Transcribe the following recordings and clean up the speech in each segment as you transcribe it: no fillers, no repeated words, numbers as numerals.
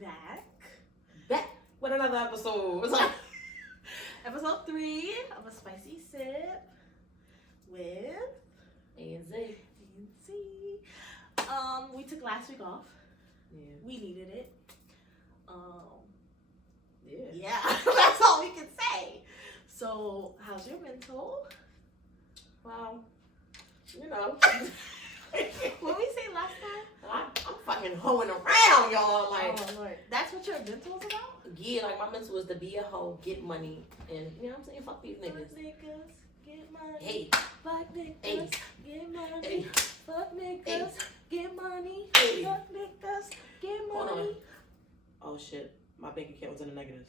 back with another episode. It's like Episode 3 of a spicy sip with A Z. We took last week off. Yeah. We needed it. Yeah. Yeah, that's all we can say. So, how's your mental? Well, you know. What we say last time? I'm fucking hoeing around, y'all. Like, oh Lord, that's what your mental was about? yeah, like my mental was to be a hoe, get money, and you know what I'm saying? Fuck these Fuck niggas. niggas, get money. Hey, Fuck niggas, Hey. get money. Hey. Fuck niggas, Hey. get money. Hey. Fuck niggas, get Hold on. money. Oh shit, my bank account was in the negatives.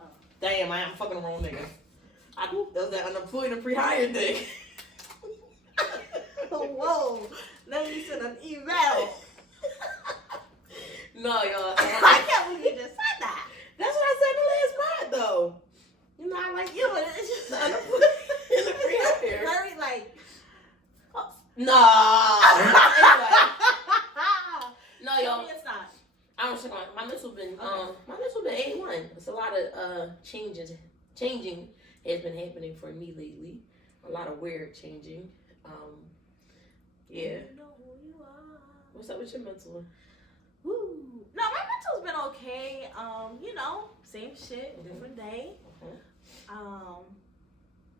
Oh. Damn, I'm fucking the wrong nigga. That was that unemployed and pre-hired thing. Whoa, let me send an email. No, y'all. I can't believe you just said that. That's what I said in the last pod, though. You know, I like you, but it's just the unemployed and the pre-hired. Very like. No. Anyway. No, Tell y'all. me it's not. I don't know. My mental been Okay. my mental been 81. It's a lot of changing has been happening for me lately. A lot of weird changing. Yeah. You know who you are. What's up with your mental? Woo. No, my mental's been okay. You know, same shit, different day.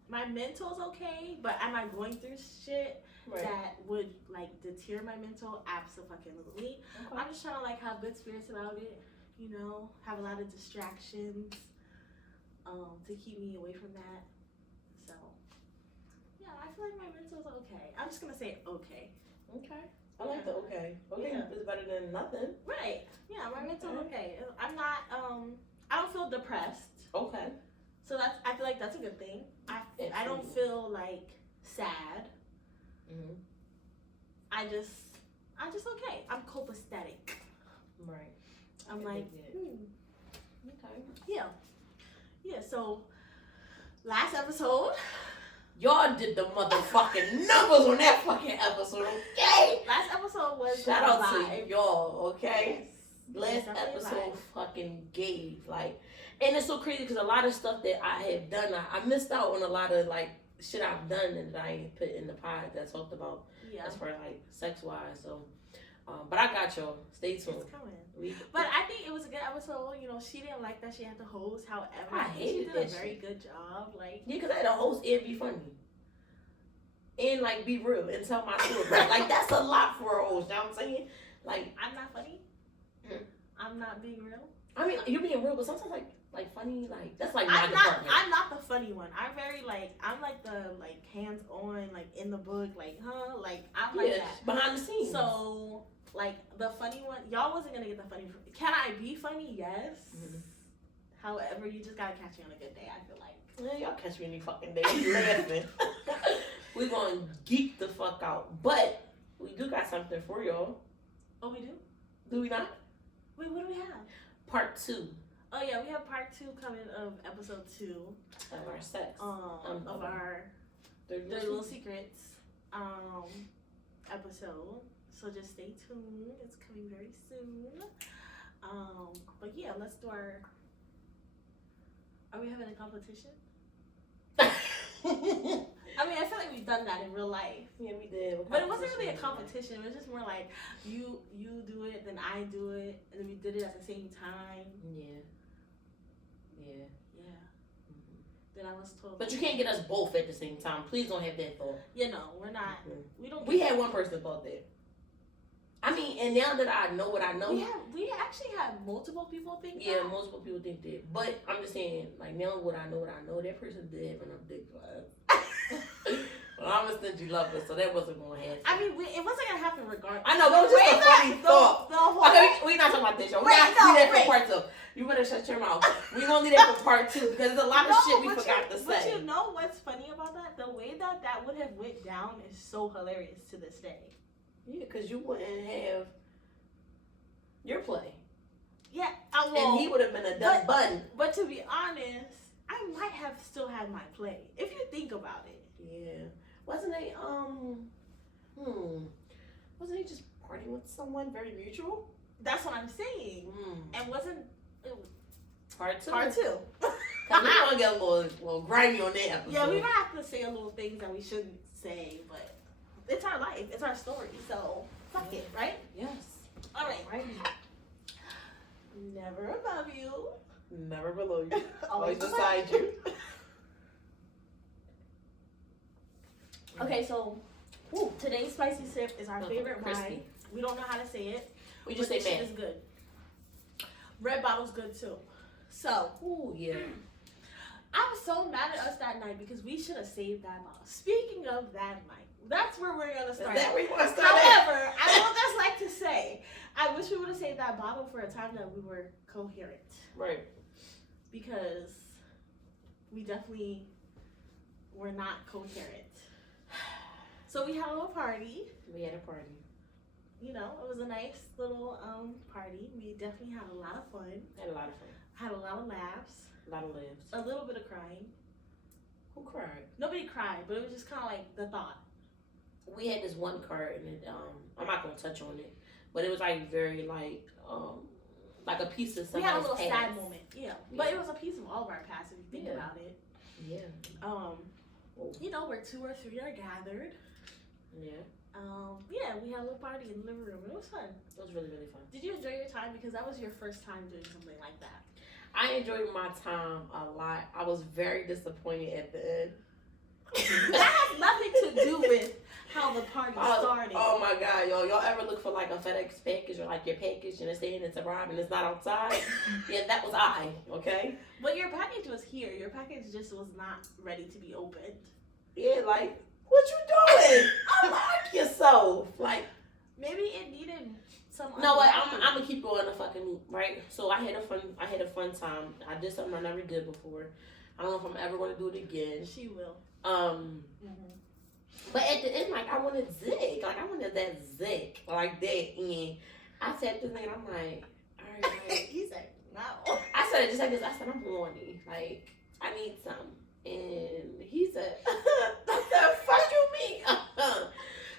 My mental's okay, but am I going through shit Right. that would like deter my mental? Absolutely. Okay. I'm just trying to like have good spirits about it. You know, have a lot of distractions. To keep me away from that. So, yeah, I feel like my mental's okay. I'm just gonna say okay. Okay. I like the okay. Okay Yeah. is better than nothing. Right. Yeah, my mental's okay. I'm not. I don't feel depressed. Okay. So that's. I feel like that's a good thing. I don't Absolutely. feel like sad. Mm-hmm. I just okay. I'm copacetic. Right. I'm I like, dig that. Okay. yeah. Yeah, so last episode. Y'all did the motherfucking numbers on that fucking episode, okay? Last episode was Shout out live. to y'all, okay? Yes. Last Definitely episode live. fucking gave, like, and it's so crazy because a lot of stuff that I have done, I missed out on a lot of, like, shit I've done and that I ain't put in the pod that I talked about Yeah. as far as, like, sex-wise, so, but I got y'all. Stay tuned. It's coming. But I think it was a good episode. You know, she didn't like that she had to host. However, I think she hated did a that very shit. good job. Like, Yeah, because I had to host and be funny. And, like, be real and tell my story. Like, that's a lot for a host, you know what I'm saying? Like, I'm not funny. I'm not being real. I mean, you're being real, but sometimes, like funny, like, that's, like, my I'm not. department. I'm not the funny one. I'm very like. I'm like the like hands on, like in the book, like like I'm like that. Behind the scenes. So like the funny one, y'all wasn't gonna get the funny. Can I be funny? Yes. Mhm. However, you just gotta catch me on a good day. I feel like. Yeah, y'all catch me any fucking day. We laughing. We gonna geek the fuck out. But we do got something for y'all. Oh, we do. Do we not? Wait, what do we have? Part 2 Oh yeah, we have part 2 coming of episode 2 of our sex. of our Dirty Dirty Little Secrets episode. So just stay tuned. It's coming very soon. But yeah, let's do our. Are we having a competition? I mean, I feel like we've done that in real life. Yeah, we did. But it wasn't really a competition. It was just more like you do it, then I do it, and then we did it at the same time. Yeah. Then I was told. But you can't get us both at the same time. Please don't have that thought. You know, we're not. We don't. We had one person thought that. I mean, and now that I know what I know. We actually had multiple people think Yeah, that. multiple people think that. But I'm just saying, like, now what I know, that person did have enough dick for us. Well, I'm a stingy lover, so that wasn't going to happen. I mean, it wasn't going to happen regardless. I know, but it was just a funny thought. The whole... Okay, we're not talking about this, y'all. We're not leave that for part 2. You better shut your mouth. We're going to leave that for part 2 because there's a lot of shit we forgot to say. But you know what's funny about that? The way that would have went down is so hilarious to this day. Yeah, because you wouldn't have your play. Yeah, and he would have been a dumb button. But to be honest, I might have still had my play if you think about it. Yeah, wasn't he? Wasn't he just partying with someone very mutual? That's what I'm saying. And wasn't it part two? Part two. Cause we're gonna get a little grimy on that episode. Yeah, we're gonna have to say a little things that we shouldn't say, but it's our life, it's our story, so fuck it, right? Yes. All right. Never above you. Never below you. Always beside you. Okay, so today's spicy sip is our favorite wine. We don't know how to say it. We just say shit is good. Red bottle's good too. So, yeah. I was so mad at us that night because we should have saved that bottle. Speaking of that night, that's where we're gonna start. Is that where you want to start? However, I know what that's like to say. I wish we would have saved that bottle for a time that we were coherent. Right. Because we definitely were not coherent. So we had a little party. We had a party. You know, it was a nice little party. We definitely had a lot of fun. Had a lot of fun. Had a lot of laughs. A lot of laughs. A little bit of crying. Who cried? Nobody cried, but it was just kind of like the thought. We had this one card, and it, I'm not gonna touch on it, but it was like very like a piece of somebody's past. We had a little sad moment, yeah. But it was a piece of all of our past if you think about it. Yeah. You know, where 2 or 3 are gathered. Yeah. Yeah, we had a little party in the living room. It was fun. It was really, really fun. Did you enjoy your time? Because that was your first time doing something like that. I enjoyed my time a lot. I was very disappointed at the end. That has nothing to do with how the party started. Oh my God, y'all ever look for like a FedEx package or like your package and it's saying it's arrived and it's not outside? Yeah, that was I, okay? But your package was here. Your package just was not ready to be opened. Yeah, like, what you doing? Unlock yourself. Like, maybe it needed some. No, what? I'm gonna keep going the fucking loop, right? So I had a fun time. I did something I never did before. I don't know if I'm ever gonna do it again. She will. But at the end, like, I wanted Zick. Like, I wanted that Zick. Like that. And I said this thing, and I'm like, all right. He said, no. I said it just like this. I said, I'm horny. Like, I need some. And he said, I said, fuck you mean?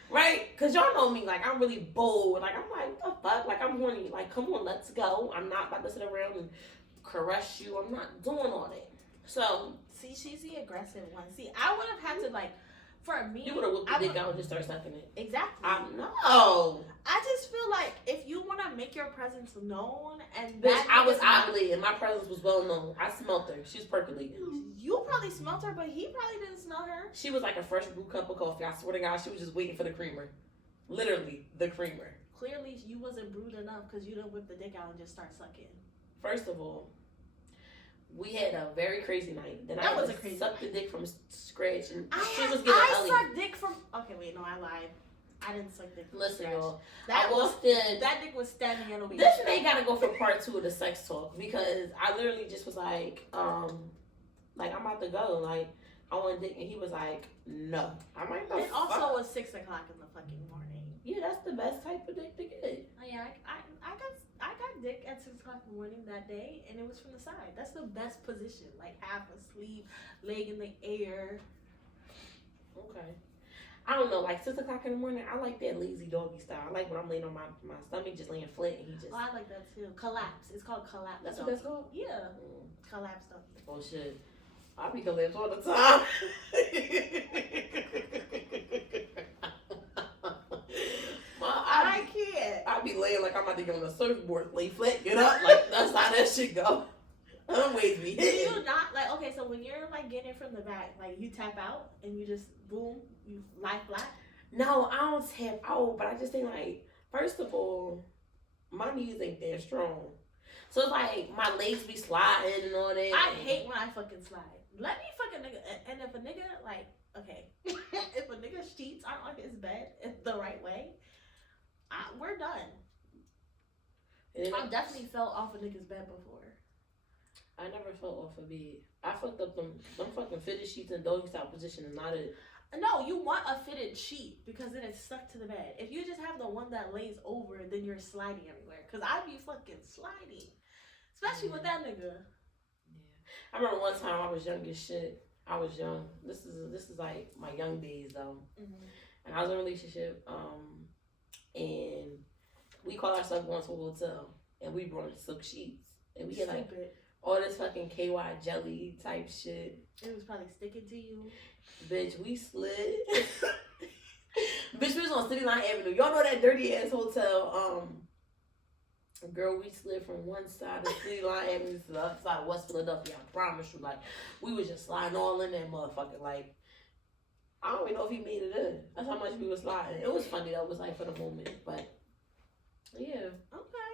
Right? Because y'all know me. Like, I'm really bold. Like, I'm like, the fuck? Like, I'm horny. Like, come on, let's go. I'm not about to sit around and caress you. I'm not doing all that. So. See, she's the aggressive one. See, I would have had to, like, for me. You would have whipped the dick out and just start sucking it. Exactly. No. I just feel like if you want to make your presence known and bitch, I was ovulating. My presence was well known. I smelled her. She was percolating. You probably smelled her, but he probably didn't smell her. She was like a fresh brewed cup of coffee. I swear to God, she was just waiting for the creamer. Literally, the creamer. Clearly, you wasn't brewed enough because you didn't whip the dick out and just start sucking. First of all, we had a very crazy night. Then that I was a crazy sucked the dick from scratch, and she was getting I sucked dick from. Okay, wait, no, I lied. I didn't suck dick from Listen, scratch. y'all. That dick was standing in a way. This may gotta go for part 2 of the sex talk because I literally just was like, I'm about to go. Like, I want dick, and he was like, no. I'm like, no. It also was 6 o'clock in the fucking morning. Yeah, that's the best type of dick to get. Oh, yeah, I got dick at 6 o'clock in the morning that day, and it was from the side. That's the best position, like half asleep, leg in the air. Okay. I don't know, like 6 o'clock in the morning, I like that lazy doggy style. I like when I'm laying on my stomach, just laying flat, and he just. Oh, I like that too. Collapse. It's called collapse. That's what that's called? Yeah. Collapse doggy. Oh shit. I be collapse all the time. I can't. I be laying like I'm about to get on a surfboard, lay flat, get up, like that's how that shit go. I'm waiting to be Do you not like? Okay, so when you're like getting it from the back, like you tap out and you just boom, you lie flat. No, I don't tap out, but I just think like, first of all, my knees ain't that strong, so it's like my legs be sliding and all that. I hate when I fucking slide. Let me fucking nigga, and if a nigga like, okay, if a nigga cheats on his bed the right way, we're done. I've definitely fell off a nigga's bed before. I never fell off a bed. I fucked up them fucking fitted sheets in doggy style position and not it. No, you want a fitted sheet because then it's stuck to the bed. If you just have the one that lays over, then you're sliding everywhere. Cause I be fucking sliding, especially with that nigga. Yeah, I remember one time I was young as shit. I was young. This is like my young days though, and I was in a relationship. And we call ourselves going to a hotel and we brought silk sheets and we get like Stupid. all this fucking KY jelly type shit. It was probably sticking to you. Bitch, we slid. Bitch, we was on City Line Avenue. Y'all know that dirty ass hotel. Girl, we slid from one side of City Line Avenue to the other side of West Philadelphia. I promise you, like, we was just sliding all in that motherfucker. Like, I don't even know if he made it in. That's how much we was sliding. It was funny though. It was like for the moment, but yeah. Okay.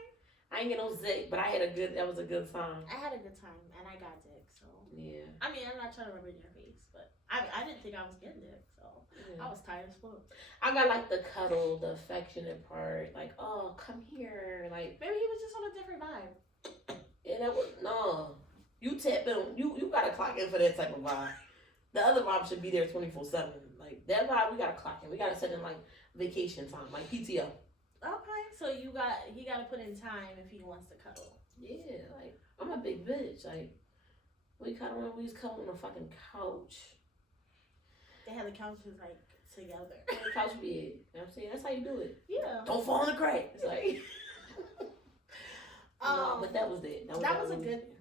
I ain't get no zick, but that was a good time. I had a good time and I got dick, so. Yeah. I mean, I'm not trying to rub it in your face, but I didn't think I was getting dick, so Yeah. I was tired as fuck. I got like the cuddle, the affectionate part. Like, oh, come here. Like, Maybe he was just on a different vibe. yeah, that was, no. You tap in, you gotta clock in for that type of vibe. The other vibe should be there 24/7. Like, that vibe, we gotta clock in. We gotta set in like vacation time, like PTO. Okay, so he gotta put in time if he wants to cuddle. Yeah, like, I'm a big bitch. Like, we was cuddling on the fucking couch. They had the couches like together. The couch bed. You know what I'm saying? That's how you do it. Yeah. Don't fall in the crack. It's like, no, but that was it.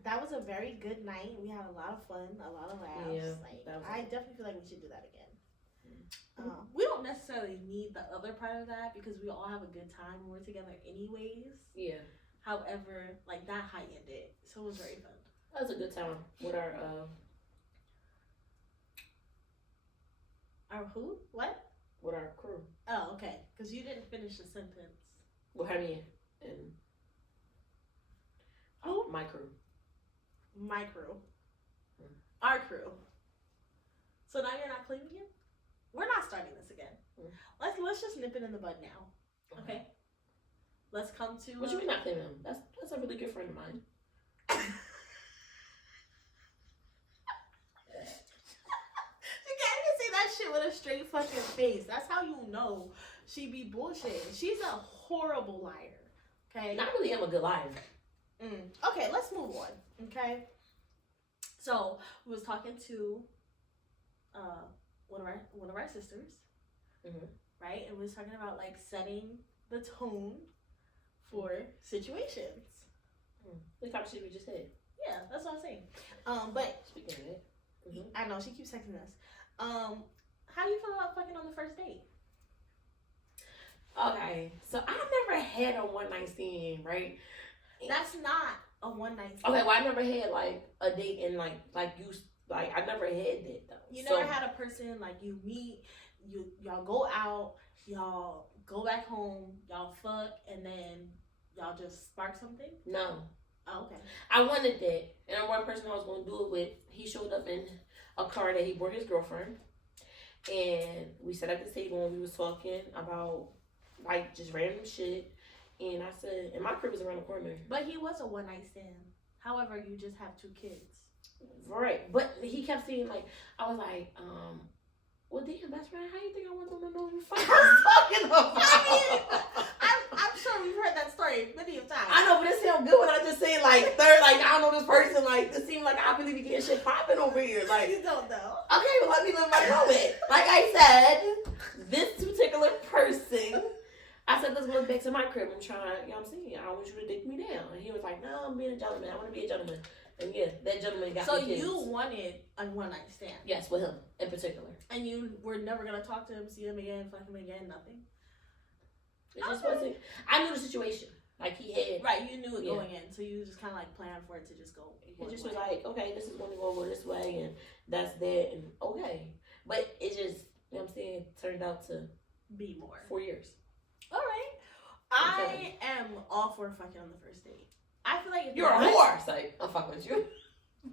That was a very good night. We had a lot of fun, a lot of laughs. Yeah, like, I definitely feel like we should do that again. We don't necessarily need the other part of that because we all have a good time when we're together anyways. Yeah. However, like that heightened it. So it was very fun. That was a good time with our Our who? What? with our crew. Oh, okay. Because you didn't finish the sentence. Well, Harry and Who? my crew. My crew. Our crew. So now you're not claiming it? We're not starting this again. Let's just nip it in the bud now. Okay? Let's come to... What you mean not claiming him? That's a really good friend of mine. You can't even say that shit with a straight fucking face. That's how you know she be bullshitting. She's a horrible liar. Okay? I really am a good liar. Okay, let's move on. Okay? So, we was talking to one of our sisters. Right? And we was talking about like setting the tone for situations. The type of shit we just said. Yeah, that's what I'm saying. But speaking of it, I know she keeps texting us. How do you feel about fucking on the first date? Okay, so I never had a one night stand, right? That's not a one night stand. Okay, well I never had like a date and like I never had that though. You never had a person like you meet, y'all go out, y'all go back home, y'all fuck, and then y'all just spark something? No. Oh, okay. I wanted that, and the one person I was gonna do it with, he showed up in a car that he brought his girlfriend, and we sat at the table and we was talking about like just random shit, and I said, and my crib is around the corner. But he was a one night stand. However, you just have 2 kids. Right, but he kept saying like, I was like, well, damn, best friend, how you think I want them to know who fuck I was talking about? I mean, I'm sure we've heard that story many of times. I know, but it sounds good when I just say like third, like I don't know this person, like it seems like I really be getting shit popping over here. Like you don't know. Okay, well let me live my moment. Like I said, this particular person, I said, let's go back to my crib. I'm trying, you know what I'm saying? I want you to dick me down. And he was like, no, I'm being a gentleman. I want to be a gentleman. And yeah, that gentleman got so me kids. You wanted a one night stand? Yes, with him in particular. And you were never gonna talk to him, see him again, fuck him again, nothing? It just wasn't. I knew the situation. Like he had. Right, you knew it going in, so you just kind of like planned for it to just go. It just was like, okay, this is going to go this way, and that's that, and okay. But it just, you know what I'm saying, turned out to be more. 4 years. All right. I am all for fucking on the first date. I feel like if you're a whore. Like, I'm fucking with you.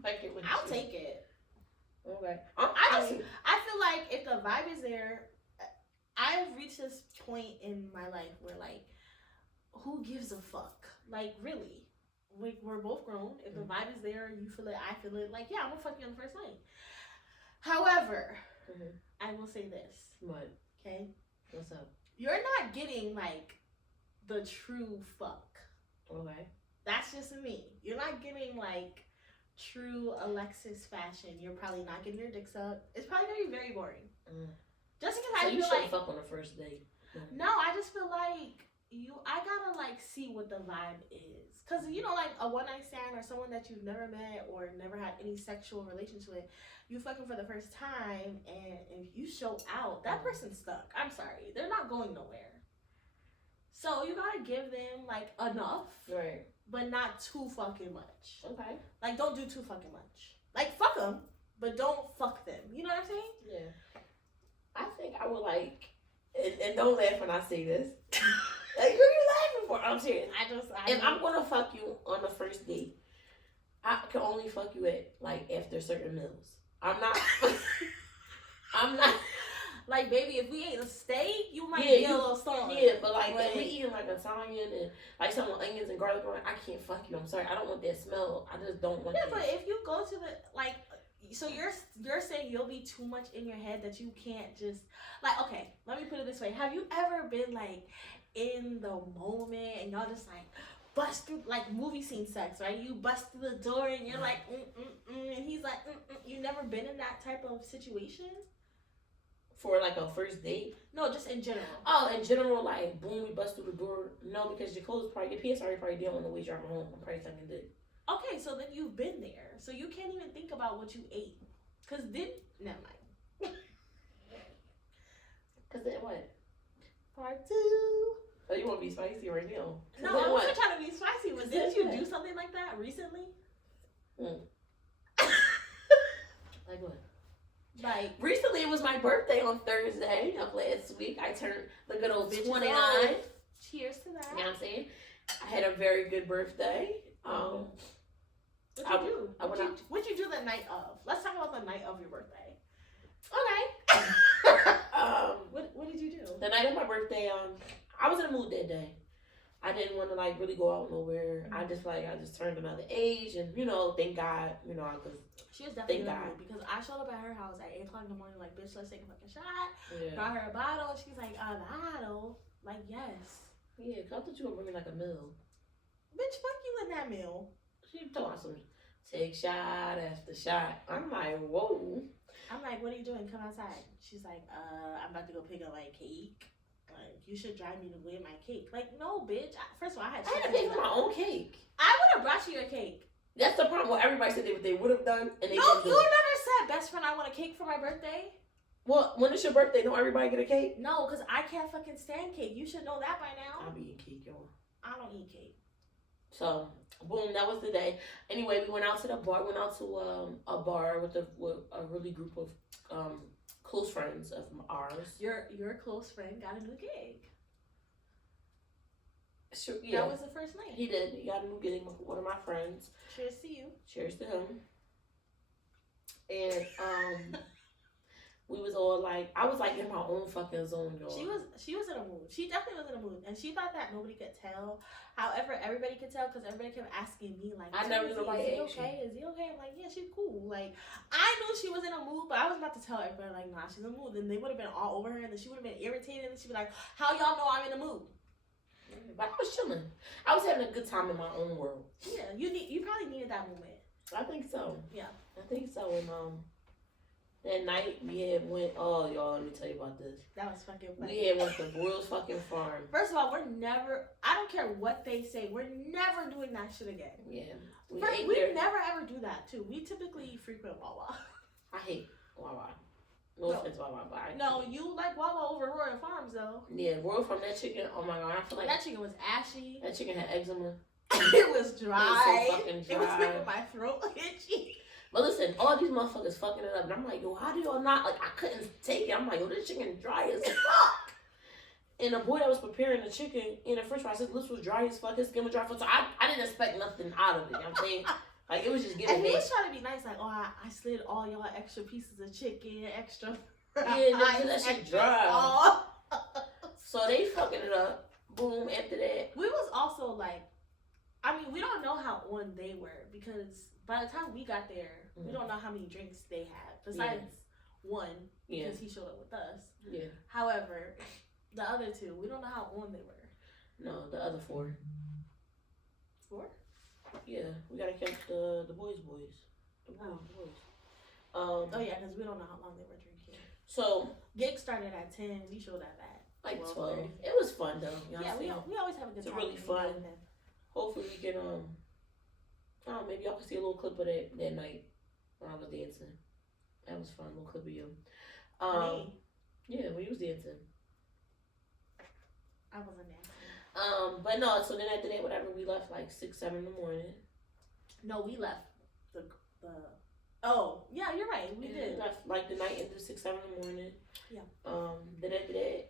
I'll take it. Okay. I feel like if the vibe is there, I've reached this point in my life where like, who gives a fuck? Like really, we're both grown. If the vibe is there, you feel it, I feel it. Like yeah, I'm gonna fuck you on the first night. However, I will say this. What? Okay. What's up? You're not getting like the true fuck. Okay. That's just me. You're not getting like true Alexis fashion. You're probably not getting your dick sucked. It's probably gonna be very boring. Just because I feel you like shouldn't fuck on the first date. No, I just feel like I gotta like see what the vibe is, cause you know, like a one night stand or someone that you've never met or never had any sexual relations with, you fucking for the first time, and if you show out, that person's stuck. I'm sorry, they're not going nowhere. So you gotta give them like enough, right? But not too fucking much. Okay. Like don't do too fucking much. Like fuck them, but don't fuck them. You know what I'm saying? Yeah. I think I would like, and don't laugh when I say this. Like, who you laughing for? I'm serious. If I'm gonna fuck you on the first date, I can only fuck you at like after certain meals. I'm not. Like, baby, if we ate a steak, you might be a little stoned. Yeah, but like if we eating like Italian and like some onions and garlic on it, I can't fuck you. I'm sorry, I don't want that smell. I just don't want. Yeah, but if you go to the like. So you're saying you'll be too much in your head that you can't just like, okay, let me put it this way. Have you ever been like in the moment and y'all just like bust through like movie scene sex, right? You bust through the door and you're like and he's like You never been in that type of situation? For like a first date? No, just in general. Oh, in general, like boom, we bust through the door. No, because your clothes probably, your pants are probably down on the way driving home. I'm probably sucking dick. Okay, so then you've been there. So you can't even think about what you ate. Cause then, never mind. Cause then what? Part 2. Oh, you want to be spicy right now? No, I wasn't trying to be spicy, but didn't you do something like that recently? Like what? Like recently, it was my birthday on Thursday of last week. I turned the good old 29. Cheers to that. You know what I'm saying? I had a very good birthday. What'd you do? What'd you do the night of? Let's talk about the night of your birthday. Okay. What did you do? The night of my birthday, I was in a mood that day. I didn't want to like really go out nowhere. I just turned another age, and thank God, she was definitely in a mood because I showed up at her house at 8:00 in the morning, like, bitch, let's take a fucking shot. Yeah. Brought her a bottle. She's like, a bottle? Like, yes. Yeah, cause I thought you were bringing like a meal. Bitch, fuck you in that meal. She told me some take shot after shot. I'm like, whoa. I'm like, what are you doing? Come outside. She's like, I'm about to go pick up my cake. Like, you should drive me to get my cake. Like, no, bitch. First of all, I had to pay for my own cake. I would have brought you your cake. That's the problem. What everybody said they would have done, and they no, you never said, best friend, I want a cake for my birthday. Well, when it's your birthday, don't everybody get a cake? No, because I can't fucking stand cake. You should know that by now. I'll be eating cake, y'all. I don't eat cake. So, boom, that was the day. Anyway, we went out to the bar. Went out to a bar with a really group of close friends of ours. Your close friend got a new gig. Sure, yeah. That was the first night. He did. He got a new gig with one of my friends. Cheers to you. Cheers to him. And we was all like, I was like in my own fucking zone, y'all. She was in a mood. She definitely was in a mood, and she thought that nobody could tell. However, everybody could tell because everybody kept asking me like, I never knew is he okay? Is he okay? I'm like, yeah, she's cool. Like, I knew she was in a mood, but I was about to tell everybody like, nah, she's in a mood. Then they would have been all over her, and then she would have been irritated, and she'd be like, how y'all know I'm in a mood? But I was chilling. I was having a good time in my own world. Yeah, you probably needed that moment. I think so. Yeah, I think so. And that night we had went. Oh, y'all, let me tell you about this. That was fucking funny. We had went to Royals fucking farm. First of all, we're never. I don't care what they say. We're never doing that shit again. Yeah, we never ever do that too. We typically frequent Wawa. I hate Wawa. No offense, Wawa, but no, you like Wawa over Royal Farms though. Yeah, Royal Farm, that chicken. Oh my god, I feel like that chicken was ashy. That chicken had eczema. It was dry. It was so fucking dry. It was making my throat itchy. But listen, all these motherfuckers fucking it up, and I'm like, yo, how do y'all not? Like, I couldn't take it. I'm like, yo, this chicken dry as fuck. And the boy that was preparing the chicken in the french fries, his lips was dry as fuck. His skin was dry. So I didn't expect nothing out of it. You know what I'm saying? Like, it was just giving me. And he was trying to be nice, like, oh, I slid all y'all extra pieces of chicken, extra. Yeah, that shit dry. So they fucking it up. Boom, after that. We was also like, I mean, we don't know how on they were because by the time we got there, we don't know how many drinks they had. Besides one, because he showed up with us. Yeah. However, the other two, we don't know how on they were. No, the other four. 4? Yeah, we gotta count the boys. The boys. Oh yeah, because we don't know how long they were drinking. So gig started at 10. We showed up at Like 12. 12:30. It was fun though. You know Yeah, what I'm saying? we always have a good It's time. really fun. Hopefully we can I don't know, maybe y'all can see a little clip of that night when I was dancing. That was fun, a little clip of you. Me? Yeah, when you was dancing. I wasn't dancing. But no, so then after that, whatever, we left like 6, 7 in the morning. No, we left the oh, yeah, you're right. We did. We left like the night into 6, 7 in the morning. Yeah. Then after that,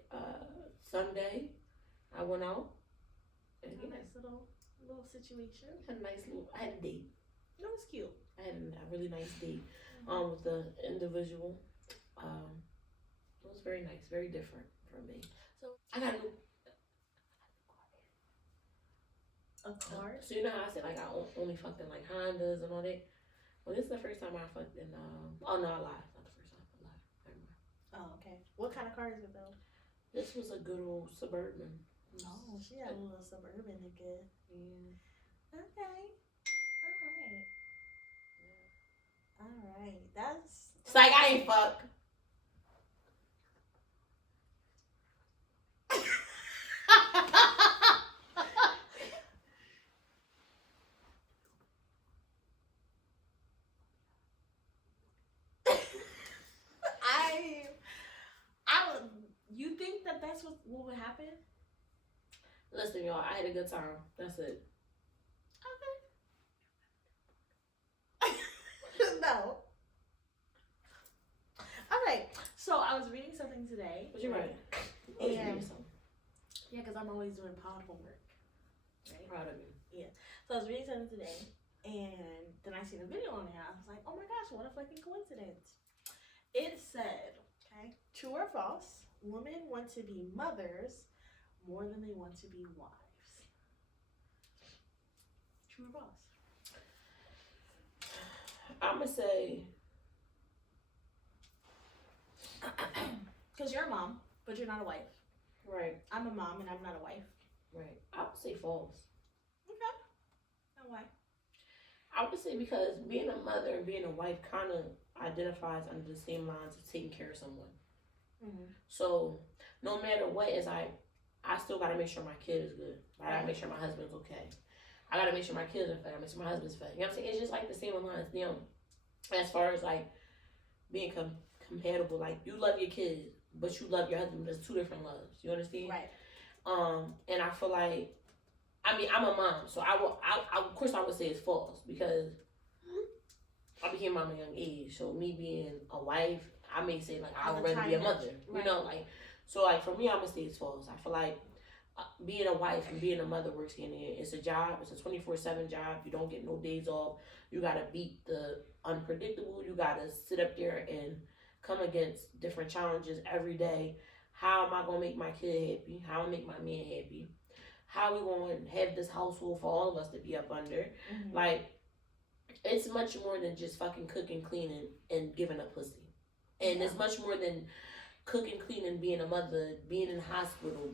Sunday, I went out. And A nice little situation. I had a date. It was cute. I had a really nice date with the individual. It was very nice, very different for me. So I got a new car. So you know how I said like I only fucked in like Hondas and all that. Well, this is the first time I fucked in. Oh no, I lied. Not the first time. I lied. Never mind. Oh, okay. What kind of car is it though? This was a good old Suburban. Oh, she had a little Suburban nigga. Yeah. Okay. All right. That's. It's like I ain't fuck. You think that's what would happen? Listen, y'all, I had a good time. That's it. Okay. No. All right. So I was reading something today. What you writing? Yeah, because I'm always doing pod homework. Right? Proud of you. Yeah. So I was reading something today, and then I seen a video on there. I was like, oh my gosh, what a fucking coincidence. It said, okay, true or false, women want to be mothers more than they want to be wives. True or false? I'm going to say. Because you're a mom, but you're not a wife. Right. I'm a mom and I'm not a wife. Right. I would say false. Okay. And why? I would say because being a mother and being a wife kind of identifies under the same lines of taking care of someone. Mm-hmm. So no matter what, I still got to make sure my kid is good. I got to make sure my husband's okay. I got to make sure my kids are fed. I got to make sure my husband's fed. You know what I'm saying? It's just like the same lines. You know, as far as like being compatible, like you love your kids, but you love your husband. There's two different loves. You understand? Right. And I feel like, I mean, I'm a mom, so I of course I would say it's false because I became mom at a young age. So me being a wife, I may say like I would rather be a mother. Right. You know, like so like for me, I'm gonna say it's false. I feel like being a wife and being a mother works hand in hand. It's a job. It's a 24/7 job. You don't get no days off. You gotta beat the unpredictable. You gotta sit up there and come against different challenges every day. How am I gonna make my kid happy? How am I make my man happy? How we gonna have this household for all of us to be up under? Mm-hmm. Like, it's much more than just fucking cooking, cleaning, and giving up pussy. And it's much more than cooking, cleaning, being a mother, being in the hospital,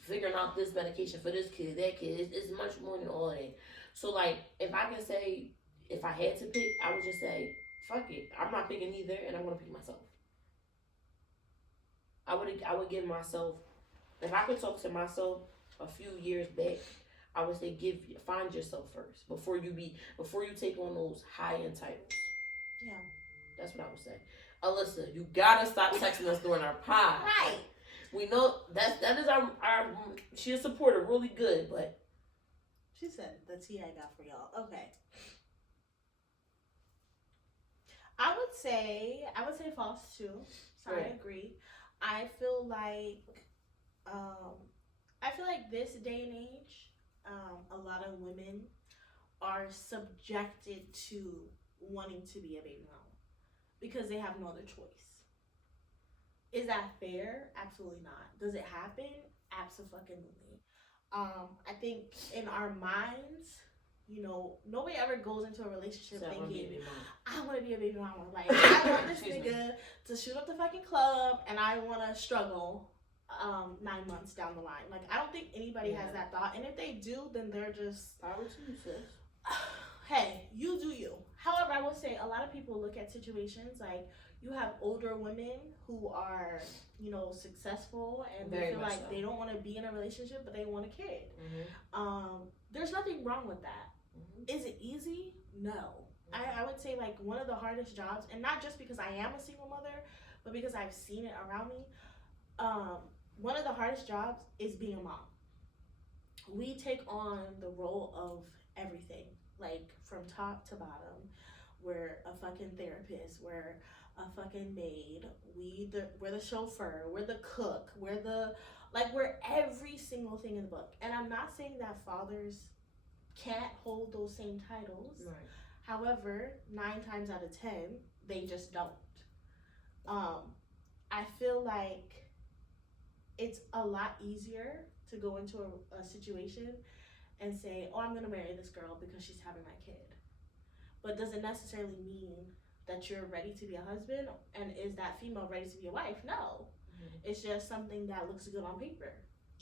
figuring out this medication for this kid, that kid. It's much more than all that. So, like, if I can say, if I had to pick, I would just say, fuck it. I'm not picking either, and I'm gonna pick myself. I would give myself, if I could talk to myself a few years back, I would say find yourself first before you take on those high-end titles. Yeah. That's what I would say. Alyssa, you gotta stop texting us during our pod. Right. We know that is our she's a supporter, really good, but she said the tea I got for y'all. Okay. I would say false too. So right. I agree. I feel like this day and age, a lot of women are subjected to wanting to be a baby mama because they have no other choice. Is that fair? Absolutely not. Does it happen? Absolutely. I think in our minds, you know, nobody ever goes into a relationship thinking, I want to be a baby mama. Like, I want this nigga to shoot up the fucking club and I want to struggle 9 months down the line. Like, I don't think anybody has that thought. And if they do, then they're just... Power to you, sis. Hey, you do you. However, I will say a lot of people look at situations like you have older women who are, you know, successful and they Very feel much like so. they don't want to be in a relationship, but they want a kid. Mm-hmm. There's nothing wrong with that. Mm-hmm. Is it easy? No. I would say like one of the hardest jobs, and not just because I am a single mother, but because I've seen it around me. One of the hardest jobs is being a mom. We take on the role of everything, like from top to bottom. We're a fucking therapist. We're a fucking maid. We're the chauffeur. We're the cook. We're every single thing in the book. And I'm not saying that fathers can't hold those same titles. Right. However, 9 times out of 10, they just don't. I feel like it's a lot easier to go into a situation and say, oh, I'm going to marry this girl because she's having my kid. But does it necessarily mean that you're ready to be a husband? And is that female ready to be a wife? No. Mm-hmm. It's just something that looks good on paper.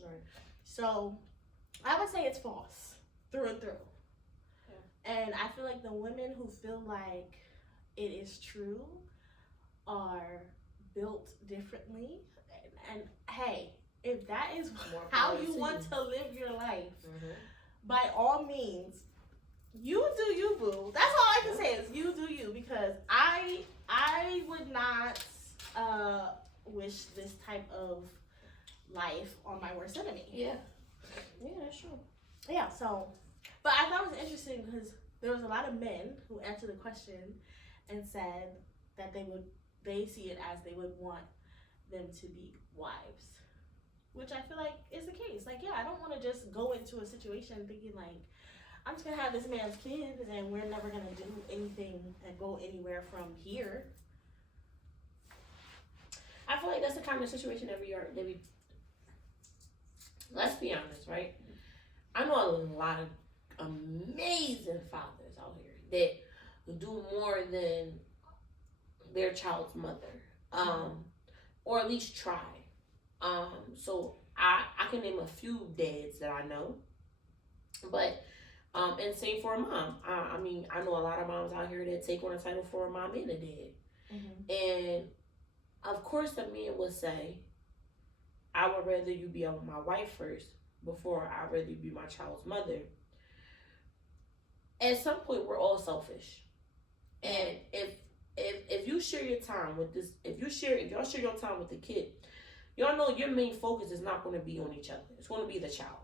Right. So I would say it's false through and through. Yeah. And I feel like the women who feel like it is true are built differently. And hey, if that is how you want to live your life, by all means, you do you, boo. That's all I can say is you do you, because I would not wish this type of life on my worst enemy. Yeah, that's true. Yeah, so, but I thought it was interesting because there was a lot of men who answered the question and said that they see it as they would want them to be wives, which I feel like is the case. Like, yeah, I don't want to just go into a situation thinking like, I'm just gonna have this man's kids and we're never gonna do anything and go anywhere from here. I feel like that's the kind of situation that we let's be honest, right? I know a lot of amazing fathers out here that do more than their child's mother, or at least try. So I can name a few dads that I know, but and same for a mom. I mean, I know a lot of moms out here that take on a title for a mom and a dad, and of course the men would say, I would rather you be my wife first before I'd rather you be my child's mother. At some point, we're all selfish, and if you share your time with this, if y'all share your time with the kid, y'all know your main focus is not going to be on each other. It's going to be the child.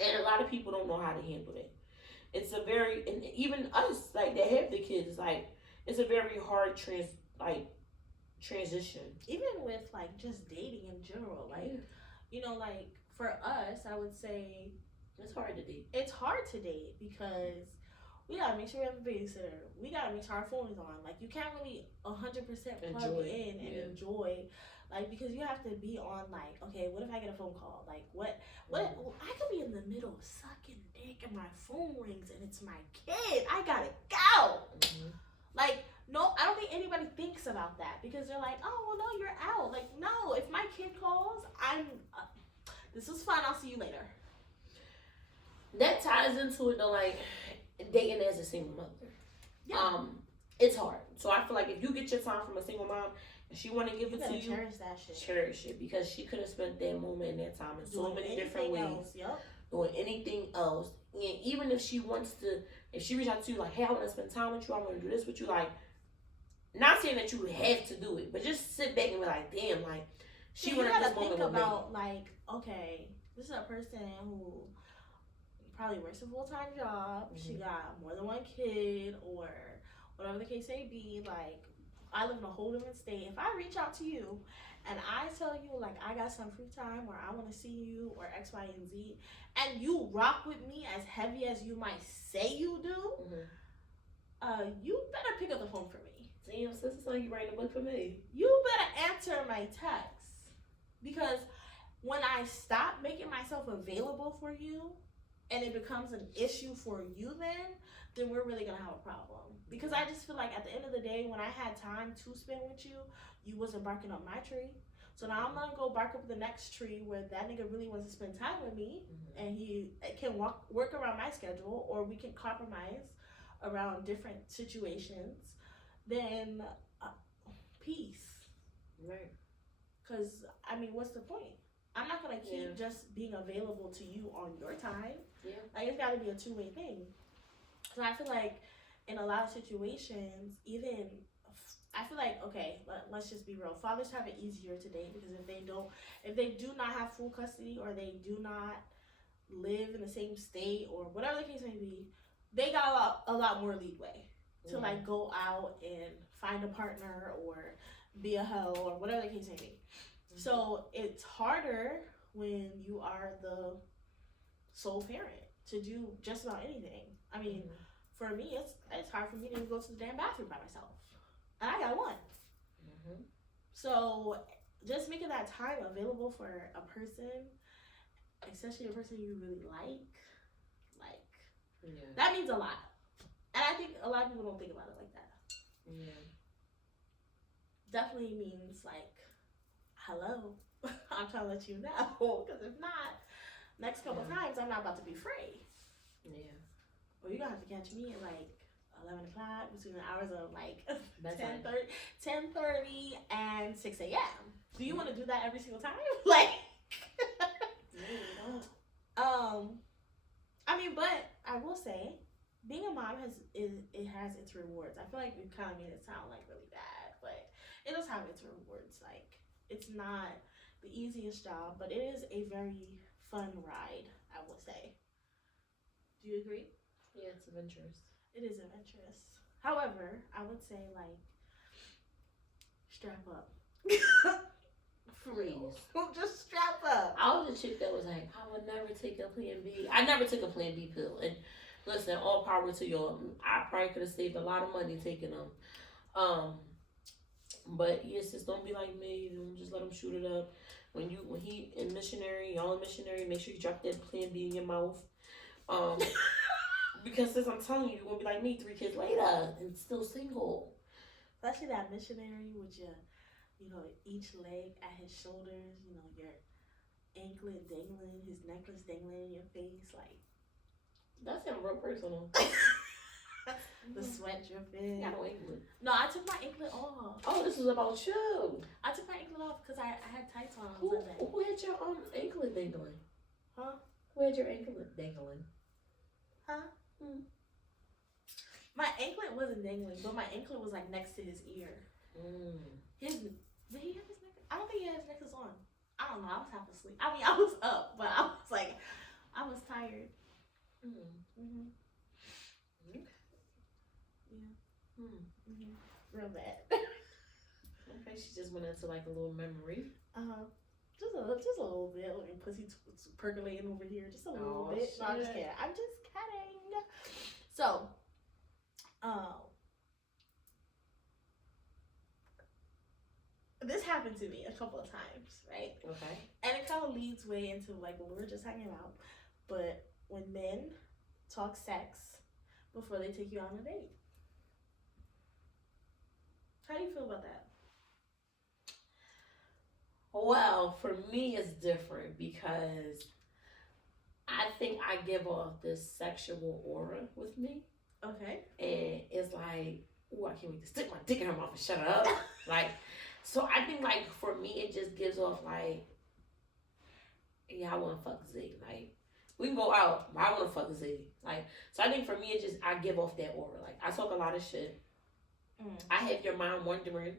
And a lot of people don't know how to handle it. It's a very, and even us, like, that have the kids, like, it's a very hard transition. Even with, like, just dating in general. Like, you know, like, for us, I would say it's hard to date. It's hard to date because we gotta make sure we have a babysitter. We gotta make sure our phone is on. Like, you can't really 100% plug in and enjoy. Like, because you have to be on, like, okay, what if I get a phone call? Like, what I could be in the middle of sucking dick and my phone rings and it's my kid. I gotta go. Like, no, I don't think anybody thinks about that because they're like, oh, well, no, you're out. Like, no, if my kid calls, this was fun. I'll see you later. That ties into it, though, like, dating as a single mother. Yeah. It's hard. So I feel like if you get your time from a single mom, and she want to give it to you, cherish that shit. Cherish it, because she could have spent that moment and that time in so many different ways. Doing anything else. And even if she wants to, if she reach out to you like, hey, I want to spend time with you, I want to do this with you, like, not saying that you have to do it, but just sit back and be like, damn, like, she want to this moment with me. About, like, okay, this is a person who probably works a full-time job. She got more than one kid, or whatever the case may be. Like, I live in a whole different state. If I reach out to you and I tell you, like, I got some free time or I want to see you or X, Y, and Z, and you rock with me as heavy as you might say you do, you better pick up the phone for me. Damn, sis, it's like you writing a book for me. You better answer my texts. Because when I stop making myself available for you and it becomes an issue for you, then we're really going to have a problem. Because I just feel like at the end of the day, when I had time to spend with you, you wasn't barking up my tree. So now I'm going to go bark up the next tree where that nigga really wants to spend time with me, and he can work around my schedule, or we can compromise around different situations. Then peace. Right. Because, I mean, what's the point? I'm not going to keep just being available to you on your time. Yeah. Like, it's got to be a two-way thing. So I feel like in a lot of situations, even, I feel like, okay, let's just be real. Fathers have it easier today because if they do not have full custody or they do not live in the same state or whatever the case may be, they got a lot more leeway to like go out and find a partner or be a hoe or whatever the case may be. So it's harder when you are the sole parent to do just about anything. I mean, for me, it's hard for me to go to the damn bathroom by myself, and I got one. So just making that time available for a person, especially a person you really like, that means a lot. And I think a lot of people don't think about it like that. Yeah. Definitely means like, hello, I'm trying to let you know, because if not, next couple times I'm not about to be free. Yeah. Or you're gonna have to catch me at like 11 o'clock between the hours of like 10:30 and 6 a.m. Do you want to do that every single time? Like, I mean, but I will say, being a mom has its rewards. I feel like we've kind of made it sound like really bad, but it does have its rewards. Like, it's not the easiest job, but it is a very fun ride, I will say. Do you agree? Yeah, it's adventurous. It is adventurous. However, I would say, like, strap up. For real. Just strap up. I was a chick that was like, I would never take a Plan B. I never took a Plan B pill. And listen, all power to y'all. I probably could have saved a lot of money taking them. But yes, just don't be like me. Don't just let him shoot it up. When he in missionary, y'all in missionary, make sure you drop that Plan B in your mouth. Because since I'm telling you, you're gonna be like me 3 kids later and still single. Especially that missionary with your, each leg at his shoulders, your anklet dangling, his necklace dangling in your face, like. That sounds real personal. The sweat dripping. Got no anklet. No, I took my anklet off. Oh, this is about you. I took my anklet off because I had tights on. Who had your anklet dangling? Huh? Who had your anklet dangling? Huh? My anklet wasn't dangling, but my anklet was like next to his ear. Did he have his necklace? I don't think he had his necklace on. I don't know. I was half asleep. I mean, I was up, but I was tired. Okay. Yeah. Real bad. Okay, she just went into like a little memory. Just a little bit. Like your pussy percolating over here. Just a little bit. Shit. No, I'm just kidding. I'm just kidding. So, this happened to me a couple of times, right? Okay. And it kind of leads way into like when we were just hanging out. But when men talk sex before they take you on a date. How do you feel about that? Well, for me, it's different because I think I give off this sexual aura with me. Okay. And it's like, ooh, I can't wait to stick my dick in her mouth and shut her up. Like, so I think, like, for me, it just gives off, like, yeah, I want to fuck Z. Like, we can go out, but I want to fuck Z. Like, so I think for me, I give off that aura. Like, I talk a lot of shit. I have your mind wondering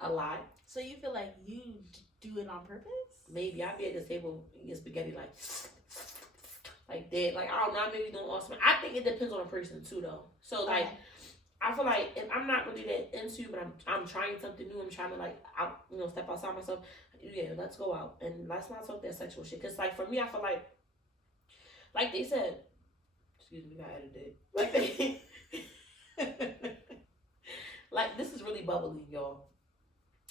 a lot. So you feel like you do it on purpose? Maybe I'll be at this table eating spaghetti like that. Like, I don't know, maybe doing awesome. I think it depends on the person too, though. So like, I feel like if I'm not really that into you, but I'm trying something new. I'm trying to like, step outside myself. Yeah, let's go out and let's not talk that sexual shit. Cause like for me, I feel like they said, excuse me, I edited it. Like they, like this is really bubbly, y'all.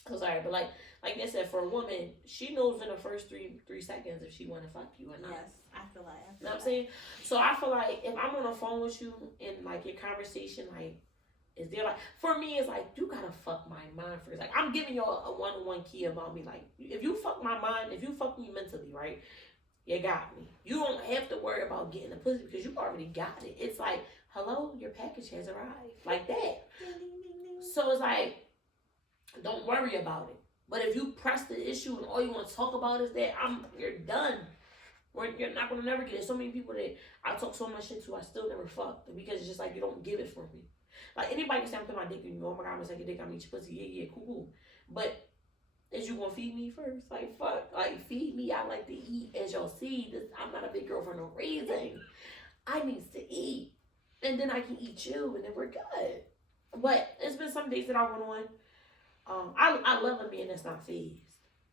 So sorry, but like they said, for a woman, she knows in the first three seconds if she want to fuck you or not. Yes, I feel like. You know what I'm saying? So I feel like if I'm on the phone with you and like your conversation, like, is there like, for me, it's like, you gotta fuck my mind first. Like, I'm giving y'all a one-on-one key about me. Like, if you fuck my mind, if you fuck me mentally, right, you got me. You don't have to worry about getting the pussy because you already got it. It's like, hello, your package has arrived. Like that. So it's like, don't worry about it. But if you press the issue and all you want to talk about is that, you're done. You're not gonna never get it. So many people that I talk so much shit to, I still never fucked because it's just like you don't give it for me. Like anybody can say I'm putting my dick in you. Oh my god, I'm gonna take a dick. I'm gonna eat your pussy. Yeah, cool. But is you gonna feed me first? Like fuck, like feed me. I like to eat. As y'all see, I'm not a big girl for no reason. I need to eat, and then I can eat you, and then we're good. But it's been some days that I went on. I love a man that's not phased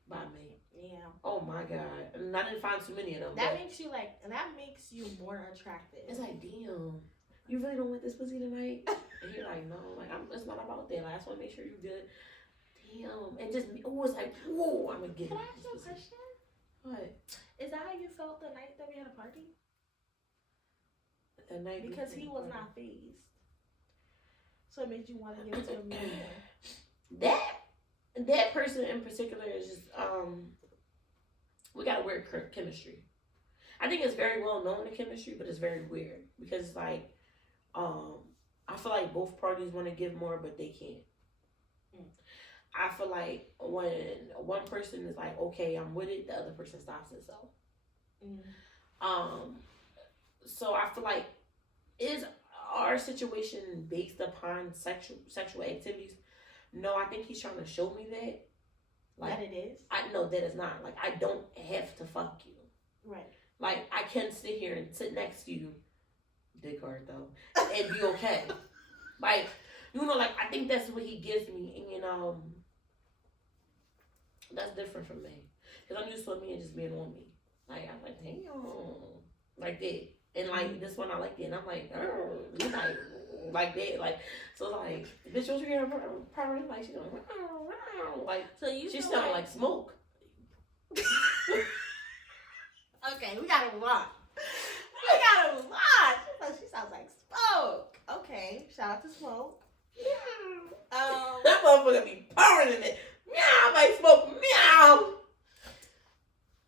by me. Yeah. Oh my god, and I didn't find too many of them. That makes you more attractive. It's like, damn, you really don't want this pussy tonight? And you're like, no, like it's not about that. Like, I just want to make sure you're good. Damn, and just it's like, whoa, I'm gonna get. Can I ask you a question? What? Is that how you felt the night that we had a party? The night because he was not phased, so it made you want to give it to him more. That person in particular is just we got a weird chemistry. I think it's very well known, the chemistry, but it's very weird because it's like I feel like both parties want to give more, but they can't. I feel like when one person is like, okay, I'm with it, the other person stops it. So I feel like, is our situation based upon sexual activities? No, I think he's trying to show me that. Like, that it is? I know that it's not. Like, I don't have to fuck you. Right. Like, I can sit here and sit next to you, dick hard though, and be okay. Like, you know, like, I think that's what he gives me. And, that's different from me. Because I'm used to a man just being on me. Like, I'm like, damn. Like that. And, like, this one I like it. And I'm like, like that. Like, so, like, bitch, what you hear her purring? Like, she's like, so you she sound like smoke. Okay, we gotta move on. She sounds like smoke. Okay, shout out to Smoke. That motherfucker be purring in it. Meow, like smoke. Meow.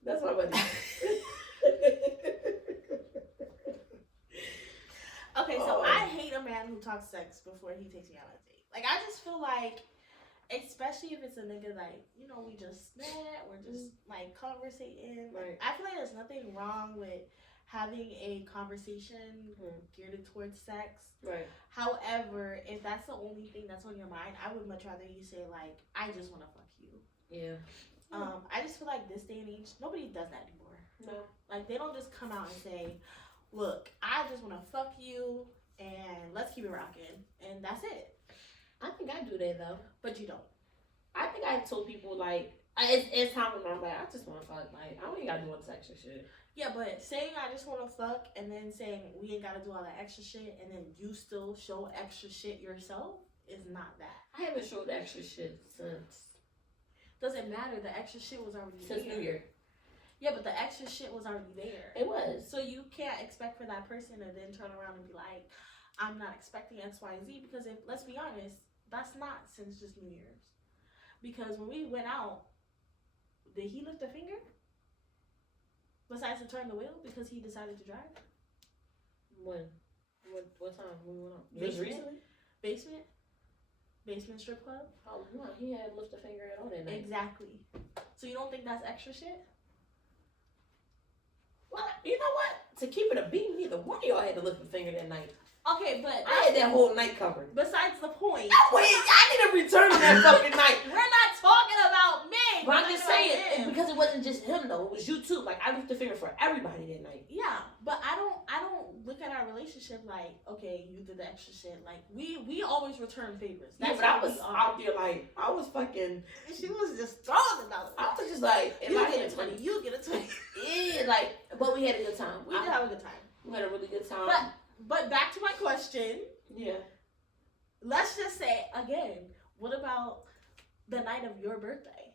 That's my buddy. Okay, so I hate a man who talks sex before he takes me on a date. Like, I just feel like, especially if it's a nigga, like, you know, we just met, we're just, like, conversating. Right. I feel like there's nothing wrong with having a conversation geared towards sex. Right. However, if that's the only thing that's on your mind, I would much rather you say, like, I just want to fuck you. Yeah. I just feel like this day and age, nobody does that anymore. No. Like, they don't just come out and say, look, I just want to fuck you, and let's keep it rocking, and that's it. I think I do that, though. But you don't. I think I told people, like, it's time when I'm like, I just want to fuck. Like, I don't even got to do all this extra shit. Yeah, but saying I just want to fuck, and then saying we ain't got to do all that extra shit, and then you still show extra shit yourself is not that. I haven't showed extra shit since. Doesn't matter. The extra shit was already there. Since New Year. Yeah, but the extra shit was already there. It was. So you can't expect for that person to then turn around and be like, I'm not expecting X, Y, and Z, because if, let's be honest, that's not since just New Year's. Because when we went out, did he lift a finger? Besides to turn the wheel because he decided to drive? When? What time we went out? Just recently? Basement strip club? Oh, no, he had lift a finger at all that night. Exactly. So you don't think that's extra shit? Well, you know what? To keep it a beat, neither one of y'all had to lift a finger that night. Okay, but I had that whole night covered. Besides the point. Wait, I need to return to that fucking night. We're not talking about me. But I'm just saying, because it wasn't just him though, it was you too. Like, I lifted a finger for everybody that night. Yeah, but I don't look at our relationship like, okay, you did the extra shit. Like, we always return favors. That's but I was out there like, I was fucking. She was just throwing $1. I was just like, you get a 20, you get a 20. Yeah, like, but we had a good time. We did have a good time. We had a really good time. But back to my question. Yeah. Let's just say again, what about the night of your birthday?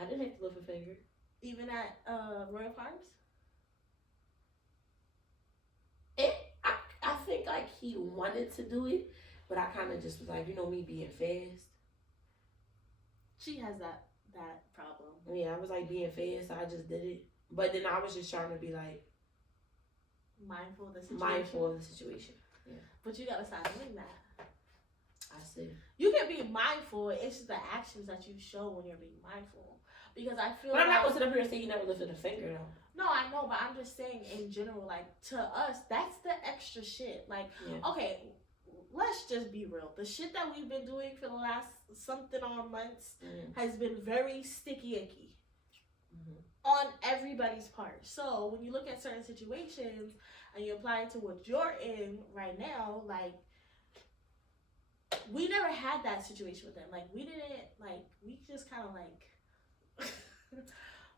I didn't have to lift a finger. Even at Royal Farms? I think like he wanted to do it, but I kind of just was like, you know, me being fast. She has that problem. Yeah, I was like being fast, so I just did it. But then I was just trying to be like mindful of the situation. Mindful of the situation. Yeah. But you gotta stop doing that. I see. You can be mindful. It's just the actions that you show when you're being mindful. Because I feel But I'm like, not going to sit up here and say you never lifted a finger, though. no, I know, but I'm just saying in general, like, to us, that's the extra shit. Like, okay, let's just be real. The shit that we've been doing for the last something on months has been very sticky icky on everybody's part. So when you look at certain situations and you apply it to what you're in right now, like, we never had that situation with them. Like, we didn't, like, we just kind of like,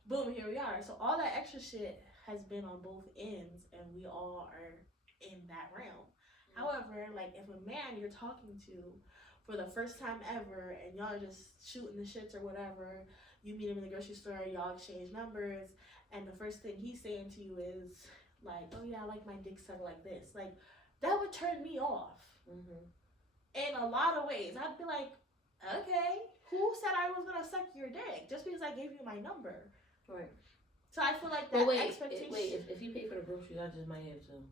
boom, here we are. So all that extra shit has been on both ends, and we all are in that realm. However, like, if a man you're talking to for the first time ever and y'all are just shooting the shits or whatever, you meet him in the grocery store, y'all exchange numbers, and the first thing he's saying to you is like, oh yeah, I like my dick sucked like this. Like, that would turn me off. In a lot of ways. I'd be like, okay, who said I was gonna suck your dick just because I gave you my number? Right. So I feel like that expectation. If you pay for the groceries, I just might have to.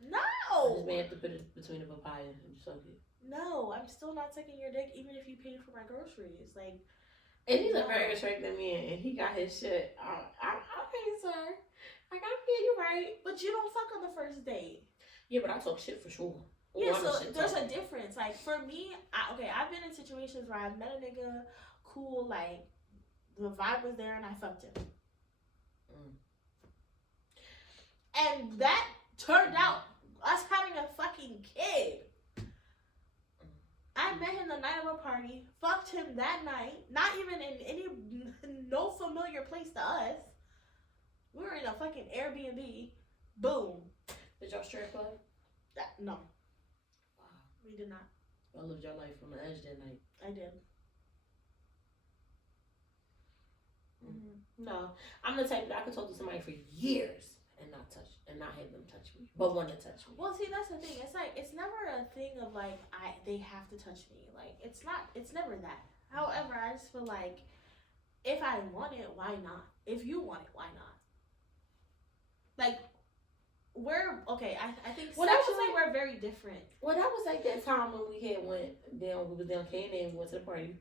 No. I just may have to put it between the papaya and suck it. No, I'm still not sucking your dick even if you paid for my groceries. Like, and he's a very attractive man, and he got his shit. Okay, sir. Like, I feel you right, but you don't fuck on the first date. Yeah, but I talk shit for sure. Yeah, so there's a difference. Like, for me, I've been in situations where I met a nigga, cool, like, the vibe was there and I fucked him. And that turned out us having a fucking kid. I met him the night of a party, fucked him that night, not even in no familiar place to us. We were in a fucking Airbnb. Boom. Did y'all strip club? No. We did not. I lived your life on the edge that night. I did. No, I'm the type that I could talk to somebody for years and not have them touch me, but want to touch me. Well, see, that's the thing. It's like, it's never a thing of like they have to touch me. Like, it's never that. However, I just feel like if I want it, why not? If you want it, why not? Like, I think sexually we're very different. Well, that was like that time when we was down K&A and we went to the party.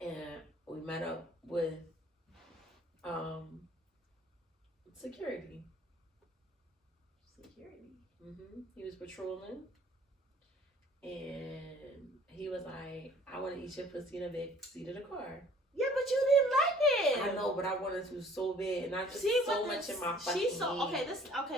And we met up with security. He was patrolling. And he was like, I want to eat your pussy in the back seat of the car. Yeah, but you didn't like it. I know, but I wanted to so bad, and I just much in my fucking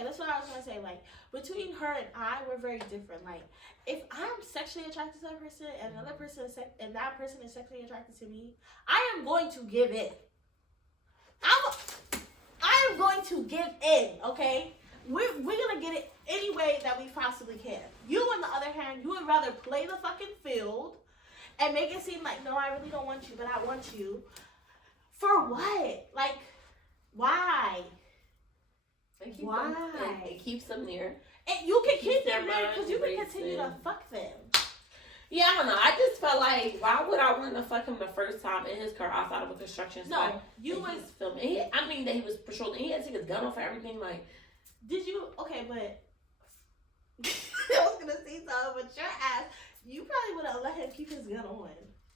that's what I was gonna say. Like, between her and I, we're very different. Like, if I'm sexually attracted to that person and another person and that person is sexually attracted to me, I am going to give in. I am going to give in. Okay, we're gonna get it any way that we possibly can. You, on the other hand, you would rather play the fucking field and make it seem like, no, I really don't want you, but I want you. For what? Like, why? Why? It keeps them there. And you can keep them there because you can continue to fuck them. Yeah, I don't know. I just felt like, why would I want to fuck him the first time in his car outside of a construction site? No, you was filming. That he was patrolling. He had to take his gun off and everything. Like, did you? Okay, but I was gonna say something, but your ass. You probably would have let him keep his gun on.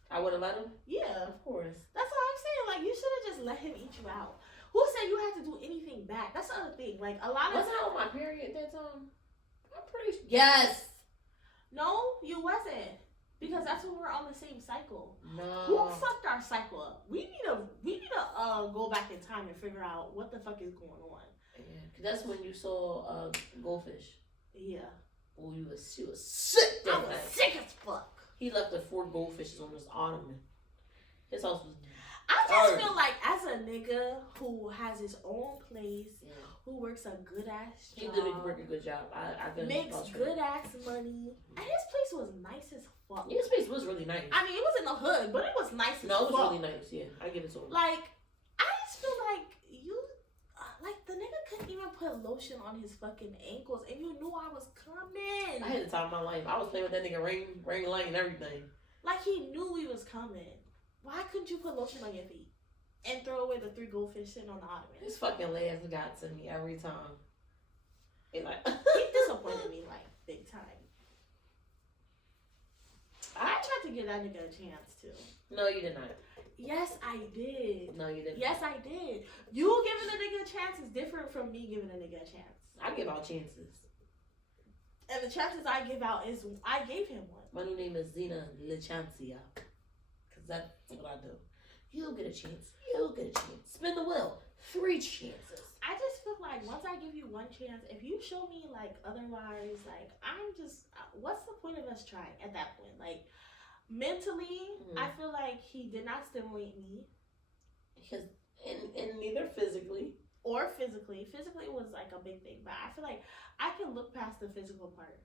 I would have let him? Yeah. Of course. That's what I'm saying. Like, you should have just let him eat you out. Who said you had to do anything back? That's the other thing. Like, a lot of... Wasn't I on my period at that time? I'm pretty sure. Yes. No, you wasn't. Because that's when we're on the same cycle. No. Who fucked our cycle up? We need to go back in time and figure out what the fuck is going on. Yeah, because that's when you saw goldfish. Yeah. Oh, she was sick that I was sick as fuck. He left the 4 goldfishes on his ottoman. His house was I just feel like, as a nigga who has his own place, who works a good ass job, he did work a good job. I makes good ass money, and his place was nice as fuck. His place was really nice. I mean, it was in the hood, but it was nice as fuck. No, it was really nice. Yeah, I give it to him. Like, I just feel like the nigga couldn't even put lotion on his fucking ankles, and you knew I was coming. I had the time of my life. I was playing with that nigga ring light and everything. Like, he knew we was coming. Why couldn't you put lotion on your feet and throw away the 3 goldfish sitting on the ottoman? His fucking legs got to me every time. He disappointed me like big time. to give that nigga a chance too. No, you did not. Yes, I did. No, you didn't. Yes, I did. You giving a nigga a chance is different from me giving a nigga a chance. I give out chances. And the chances I give out is I gave him one. My new name is Zena LeChancia. Because that's what I do. You'll get a chance. You'll get a chance. Spin the wheel. 3 chances. I just feel like once I give you one chance, if you show me like otherwise, like I'm just, what's the point of us trying at that point? Like mentally, I feel like he did not stimulate me. Because, and neither physically. Or physically. Physically was like a big thing, but I feel like I can look past the physical part.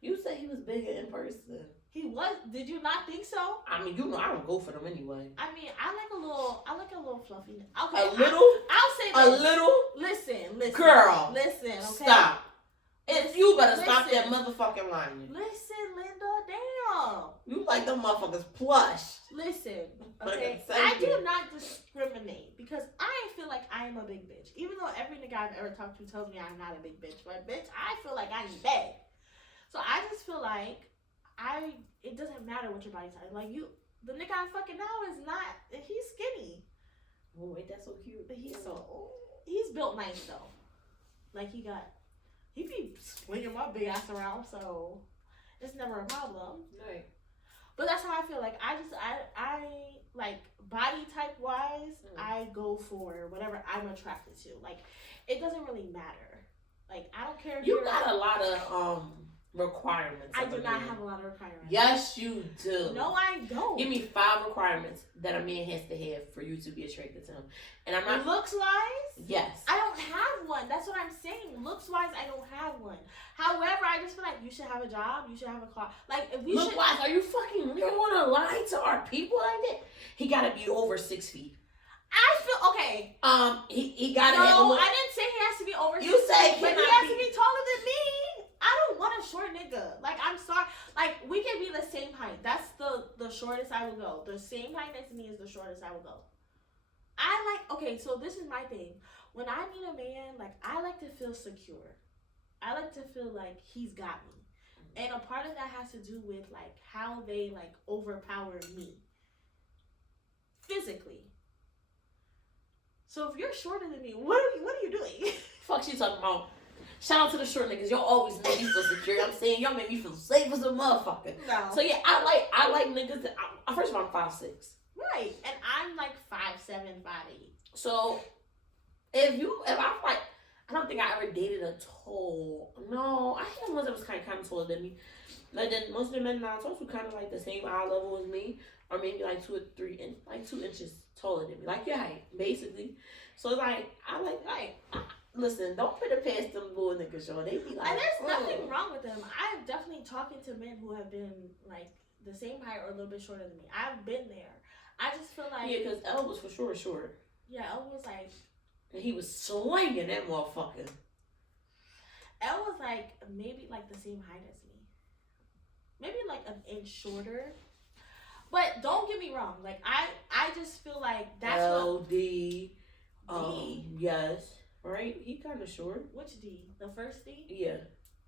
You said he was bigger in person. He was. Did you not think so? I mean, you know, I don't go for them anyway. I mean, I like a little fluffy. Okay, a little. I'll say this. A little. Listen, girl. Listen. Okay? Stop. If you better stop listen. that motherfucking line. Listen, Linda. Damn. You like them motherfuckers plush. Listen. Okay. I do not discriminate because I feel like I am a big bitch. Even though every nigga I've ever talked to tells me I'm not a big bitch, but bitch, I feel like I'm bad. So I just feel like it doesn't matter what your body type. Like the nigga I'm fucking now is not. He's skinny. Oh wait, that's so cute. But he's built nice though. Like he be swinging my big ass around, so it's never a problem. Right. But that's how I feel. Like I like body type wise, I go for whatever I'm attracted to. Like it doesn't really matter. Like I don't care if you got a lot of requirements. I do not have a lot of requirements. Yes, you do. No, I don't. Give me 5 requirements that a man has to have for you to be attracted to him. And I'm not. Looks wise? Yes. I don't have one. That's what I'm saying. Looks wise, I don't have one. However, I just feel like you should have a job. You should have a car. Like if we Look wise, are you fucking? You want to lie to our people like that? He got to be over 6 feet. I feel okay. He got to. No, I didn't say he has to be over. You say, but he has to be taller than me. I don't want a short nigga. Like, I'm sorry. Like, we can be the same height. That's the shortest I will go. The same height as me is the shortest I will go. Okay, so this is my thing. When I meet a man, like, I like to feel secure. I like to feel like he's got me. And a part of that has to do with, like, how they, like, overpower me. Physically. So if you're shorter than me, what are you doing? Fuck she talking about? Shout out to the short niggas. Y'all always make me feel secure. I'm saying y'all make me feel safe as a motherfucker. No. So yeah, I like niggas that. First of all, I'm 5'6". Right, and I'm like 5'7", 5'8". So if I'm like, I don't think I ever dated a tall. No, I had ones that was kind of taller than me. Like then most of the men that I talked to kind of like the same eye level as me, or maybe like 2 or 3 and like 2 inches taller than me, like your height, basically. So it's like listen, don't put it past them little niggas, y'all. They be like, and there's nothing wrong with them. I've definitely talking to men who have been like the same height or a little bit shorter than me. I've been there. I just feel like because L was for sure short. Yeah, L was like, and he was slinging that motherfucker. L was like maybe like the same height as me, maybe like an inch shorter. But don't get me wrong. Like I just feel like that's LD. Yes. Right? He kind of short. Which D? The first D? Yeah.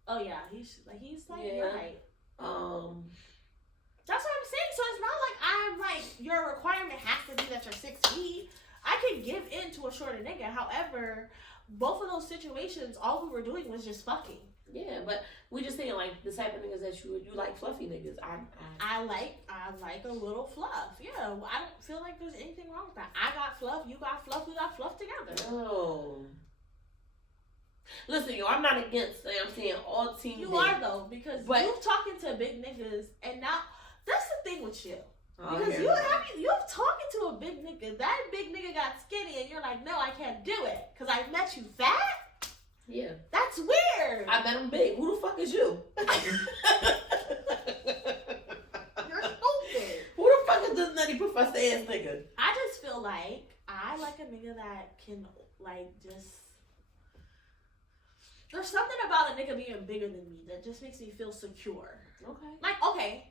Oh yeah, he's like your height. That's what I'm saying. So it's not like I'm like your requirement has to be that you're 6 feet. I can give in to a shorter nigga. However, both of those situations, all we were doing was just fucking. Yeah, but we just saying like the type of niggas that you like fluffy niggas. I like a little fluff. Yeah, I don't feel like there's anything wrong with that. I got fluff, you got fluff, we got fluff together. Oh. Listen, yo, I'm not against. I'm saying all team. You are though, because you talking to big niggas, and now that's the thing with you. Because you're talking to a big nigga. That big nigga got skinny, and you're like, no, I can't do it because I met you fat. Yeah. That's weird. I met him big. Who the fuck is you? You're stupid. Who the fuck is this nutty professor ass nigga? I just feel like I like a nigga that can like just. There's something about a nigga being bigger than me that just makes me feel secure. Okay. Like, okay,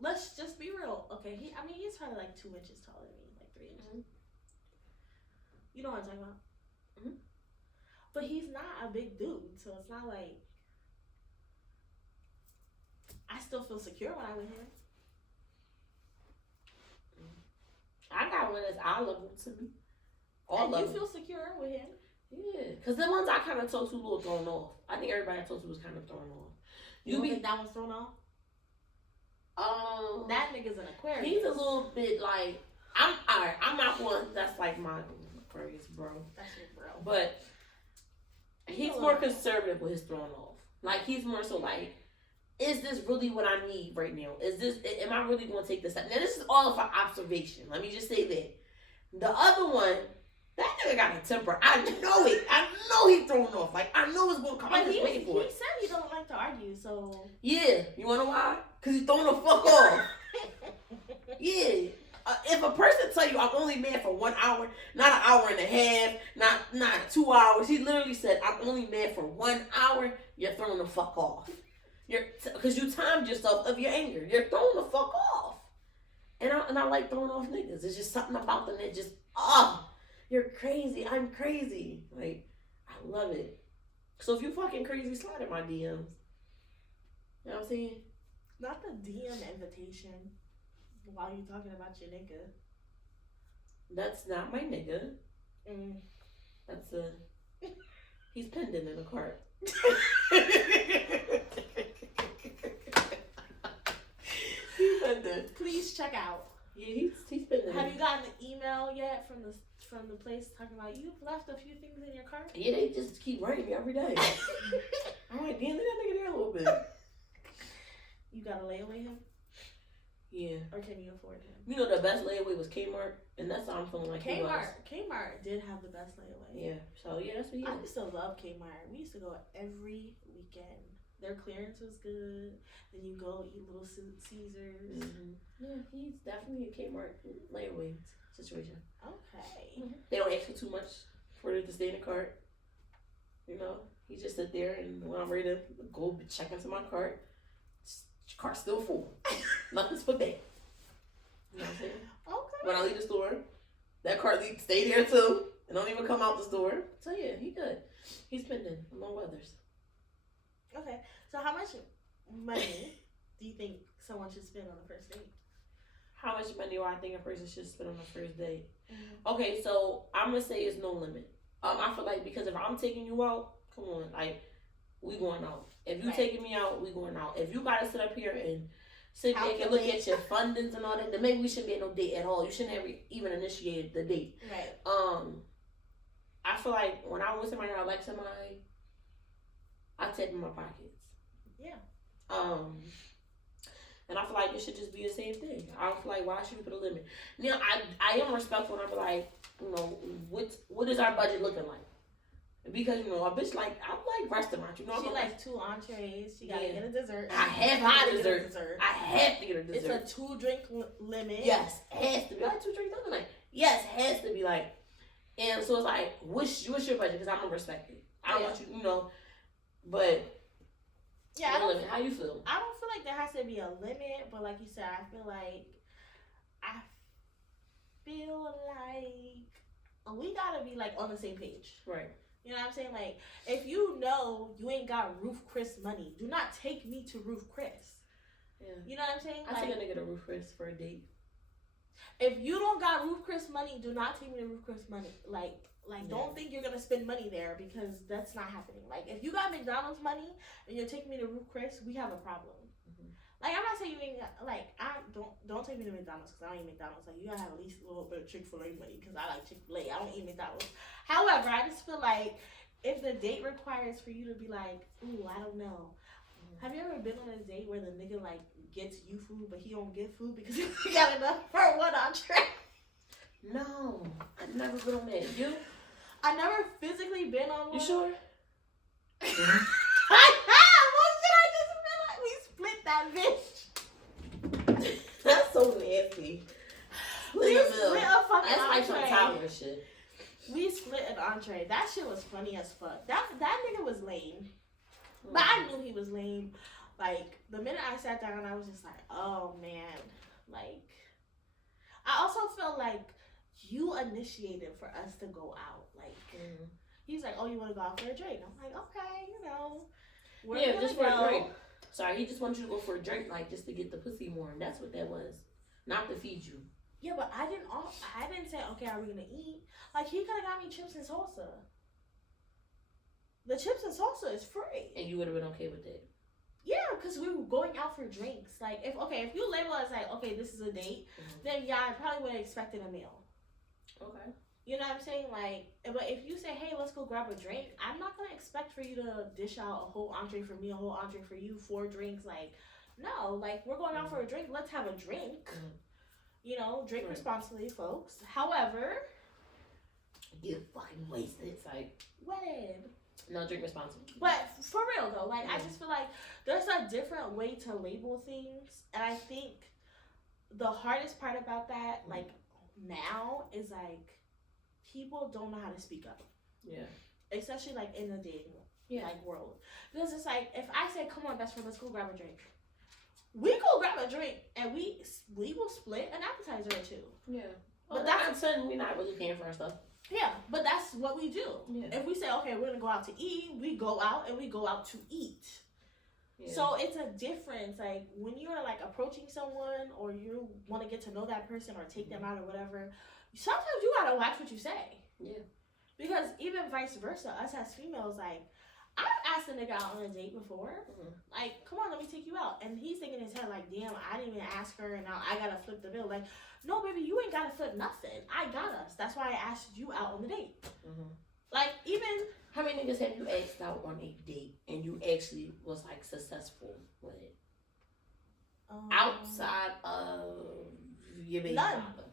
let's just be real. Okay, he's probably like 2 inches taller than me, like 3 inches. Mm-hmm. You know what I'm talking about? Mm-hmm. But he's not a big dude, so it's not like I still feel secure when I'm with him. I got one that's eye level to me. All and of you them. feel secure with him. Yeah, because the ones I kind of talked to a little thrown off. I think everybody I talked to was kind of thrown off. You think that one's thrown off? That nigga's an Aquarius. He's a little bit like, I'm not one that's like my Aquarius, bro. That's your bro. But he's more conservative with his thrown off. Like, he's more so like, is this really what I need right now? Am I really going to take this up? Now, this is all for observation. Let me just say that. The other one, that nigga got a temper. I know it. I know he thrown off. Like, I know it's going to come. I'm just waiting for it. He said he don't like to argue, so. Yeah. You want to know why? Because he's throwing the fuck off. Yeah. If a person tell you I'm only mad for 1 hour, not an hour and a half, not 2 hours, he literally said I'm only mad for 1 hour, you're throwing the fuck off. Because you timed yourself of your anger. You're throwing the fuck off. And I like throwing off niggas. It's just something about them that just, you're crazy. I'm crazy. Like, I love it. So if you fucking crazy, slide in my DMs. You know what I'm saying? Not the DM invitation while you talking about your nigga. That's not my nigga. That's he's pending in a cart. He's pending. Please check out. Yeah, he's pending. Have you gotten an email yet from the place talking about you've left a few things in your cart? Yeah, they just keep writing me every day. I'm like, damn, let that nigga there a little bit. You gotta layaway him? Yeah. Or can you afford him? You know the best layaway was Kmart, and that's how I'm feeling like Kmart did have the best layaway. Yeah. So yeah, that's what he I is. used to love Kmart. We used to go every weekend. Their clearance was good. Then you go eat Little Caesars. Mm-hmm. Yeah, he's definitely a Kmart layaway situation. Okay. Mm-hmm. They don't ask for too much for it to stay in the cart. You know, he just sit there, and when I'm ready to go check into my cart, cart's still full. Nothing's put back. You know what I'm saying? Okay. When I leave the store, that cart stay there too, and don't even come out the store. So yeah, he good. He's pending among others. Okay. So how much money do you think someone should spend on a first date? How much money do I think a person should spend on a first date? Mm-hmm. Okay, so I'm gonna say it's no limit. I feel like because if I'm taking you out, come on, like we going out. If you taking me out, we going out. If you gotta sit up here and sit back and look at your fundings and all that, then maybe we shouldn't be at no date at all. You shouldn't have even initiated the date. Right. I feel like when I want somebody or I like somebody, I tap in my pockets. Yeah. And I feel like it should just be the same thing. I don't feel like why should we put a limit? You know, I am respectful and I'm like, you know, what is our budget looking like? Because, you know, a bitch like, I like restaurants, you know. She likes 2 entrees. She gotta get a dessert. I have to get a dessert. I have to get a dessert. It's a 2-drink limit. Yes, has to be. Like 2 drinks, nothing like. Yes, has to be like. And so it's like, what's your budget? Because I'm gonna respect it. I don't want you, you know. But yeah, how you feel? I don't feel like there has to be a limit, but like you said, I feel like we gotta be like on the same page. Right. You know what I'm saying? Like, if you know you ain't got Roof Chris money, do not take me to Roof Chris. Yeah. You know what I'm saying? I take a nigga to Roof Chris for a date. If you don't got Roof Chris money, do not take me to Roof Chris money. Like don't think you're gonna spend money there because that's not happening. Like, if you got McDonald's money and you're taking me to Roof Chris, we have a problem. Mm-hmm. Like, I'm not saying you ain't like don't take me to McDonald's because I don't eat McDonald's. Like, you gotta have at least a little bit of Chick-fil-A money because I like Chick-fil-A. I don't eat McDonald's. However, I just feel like if the date requires for you to be like, ooh, I don't know. Have you ever been on a date where the nigga like gets you food but he don't get food because he got enough for one entree? No, I've never been on that. You? I never physically been on one. You sure? I have. What did I just feel like? We split that bitch. That's so nasty. We split a fucking That's like entree. some tower shit. We split an entree. That shit was funny as fuck. That nigga was lame. But I knew he was lame. Like, the minute I sat down, I was just like, oh, man. Like, I also felt like you initiated for us to go out. Like, he's like, oh, you want to go out for a drink? I'm like, okay, you know. Yeah, just for a drink. Sorry, he just wanted you to go for a drink, like, just to get the pussy warm. That's what that was. Not to feed you. Yeah, but I didn't say, okay, are we gonna eat? Like, he could have got me chips and salsa. The chips and salsa is free. And you would have been okay with it? Yeah, because we were going out for drinks. Like, if you label it as like, okay, this is a date, then yeah, I probably would have expected a meal. Okay. You know what I'm saying? Like, but if you say, hey, let's go grab a drink, I'm not gonna expect for you to dish out a whole entree for me, a whole entree for you, 4 drinks. Like, no, like, we're going out for a drink. Let's have a drink. You know, drink responsibly, folks. However, get fucking wasted. It's like, wedded. No, drink responsibly. But for real though, like, I just feel like there's a different way to label things, and I think the hardest part about that, like, now is like, people don't know how to speak up. Yeah. Especially like in the dating like world, because it's like, if I say, come on, best friend, let's go grab a drink. We go grab a drink and we will split an appetizer or 2. Yeah. Well, but that's something we're not really paying for our stuff. Yeah, but that's what we do. Yeah. If we say, okay, we're gonna go out to eat, we go out and we go out to eat. Yeah. So it's a difference. Like, when you're like approaching someone or you want to get to know that person or take them out or whatever, sometimes you gotta watch what you say. Yeah. Because even vice versa, us as females, like, I've asked a nigga out on a date before. Like, come on, let me take you out. And he's thinking in his head, like, damn, I didn't even ask her and now I gotta flip the bill. Like, no, baby, you ain't gotta flip nothing. I got us. That's why I asked you out on the date. Like, even... How many niggas have you asked out on a date and you actually was, like, successful with it? Outside of your baby father?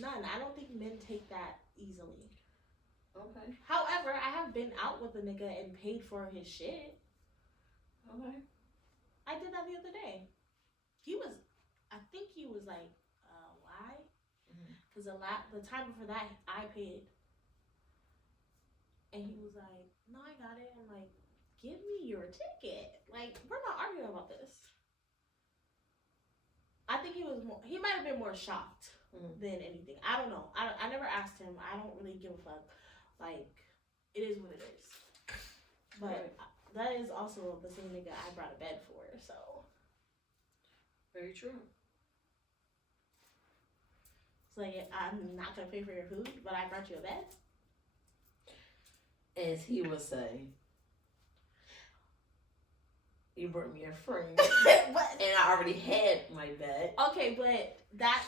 None. I don't think men take that easily. Okay. However, I have been out with a nigga and paid for his shit. Okay. I did that the other day. I think he was like, why? Because the time before that, I paid. And he was like, no, I got it. I'm like, give me your ticket. Like, we're not arguing about this. I think he might have been more shocked than anything. I don't know. I never asked him. I don't really give a fuck. Like, it is what it is. But that is also the same nigga I brought a bed for, so. Very true. It's like, I'm not gonna pay for your food, but I brought you a bed. As he would say, you brought me a friend. And I already had my bed. Okay, but that...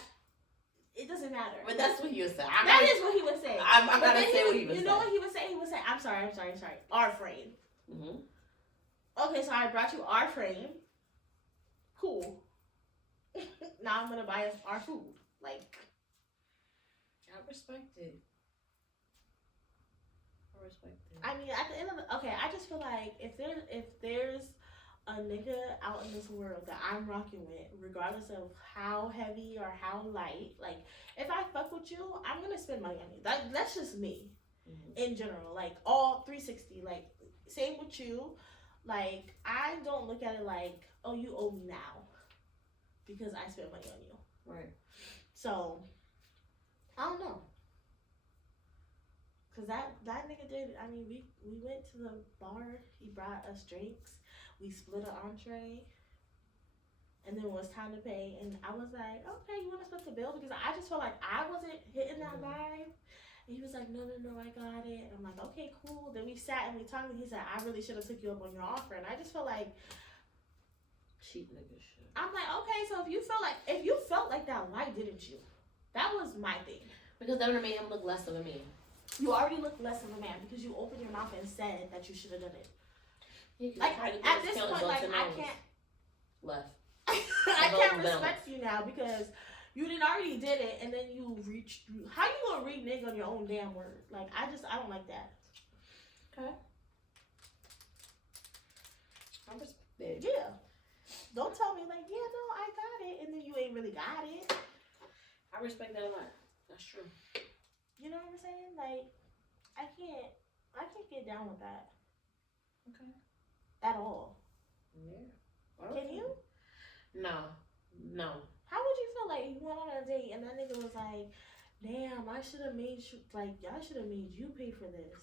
It doesn't matter. But that's what he would say. That is what he would say. I'm gonna say what he would say. You know what he would say? He would say, I'm sorry. Our frame. Okay, so I brought you our frame. Cool. Now I'm gonna buy us our food. Like, I respect it. I mean, at the end of the... Okay, I just feel like if there's a nigga out in this world that I'm rocking with, regardless of how heavy or how light, like, if I fuck with you, I'm gonna spend money on you. That's just me. In general, like, all 360. Like, same with you. Like, I don't look at it like, oh, you owe me now because I spent money on you. Right. So, I don't know. Because that nigga did... I mean, we went to the bar. He brought us drinks. We split an entree, and then it was time to pay. And I was like, okay, you want to split the bill? Because I just felt like I wasn't hitting that vibe. And he was like, no, I got it. And I'm like, okay, cool. Then we sat and we talked, and he said, I really should have took you up on your offer. And I just felt like... cheap nigga shit. I'm like, okay, so if you felt like that, why didn't you? That was my thing. Because that would have made him look less of a man. You already look less of a man because you opened your mouth and said that you should have done it. Like, at this point, like, I can't... Left. I can't respect you now because you already did it, and then you reached... How you gonna read nigga on your own damn word? Like, I don't like that. Okay. I respect that. Yeah. Don't tell me, like, yeah, no, I got it, and then you ain't really got it. I respect that a lot. That's true. You know what I'm saying? Like, I can't get down with that. Okay. At all. Yeah. Okay. Can you? No. How would you feel like you went on a date and that nigga was like, damn, I should have made you pay for this.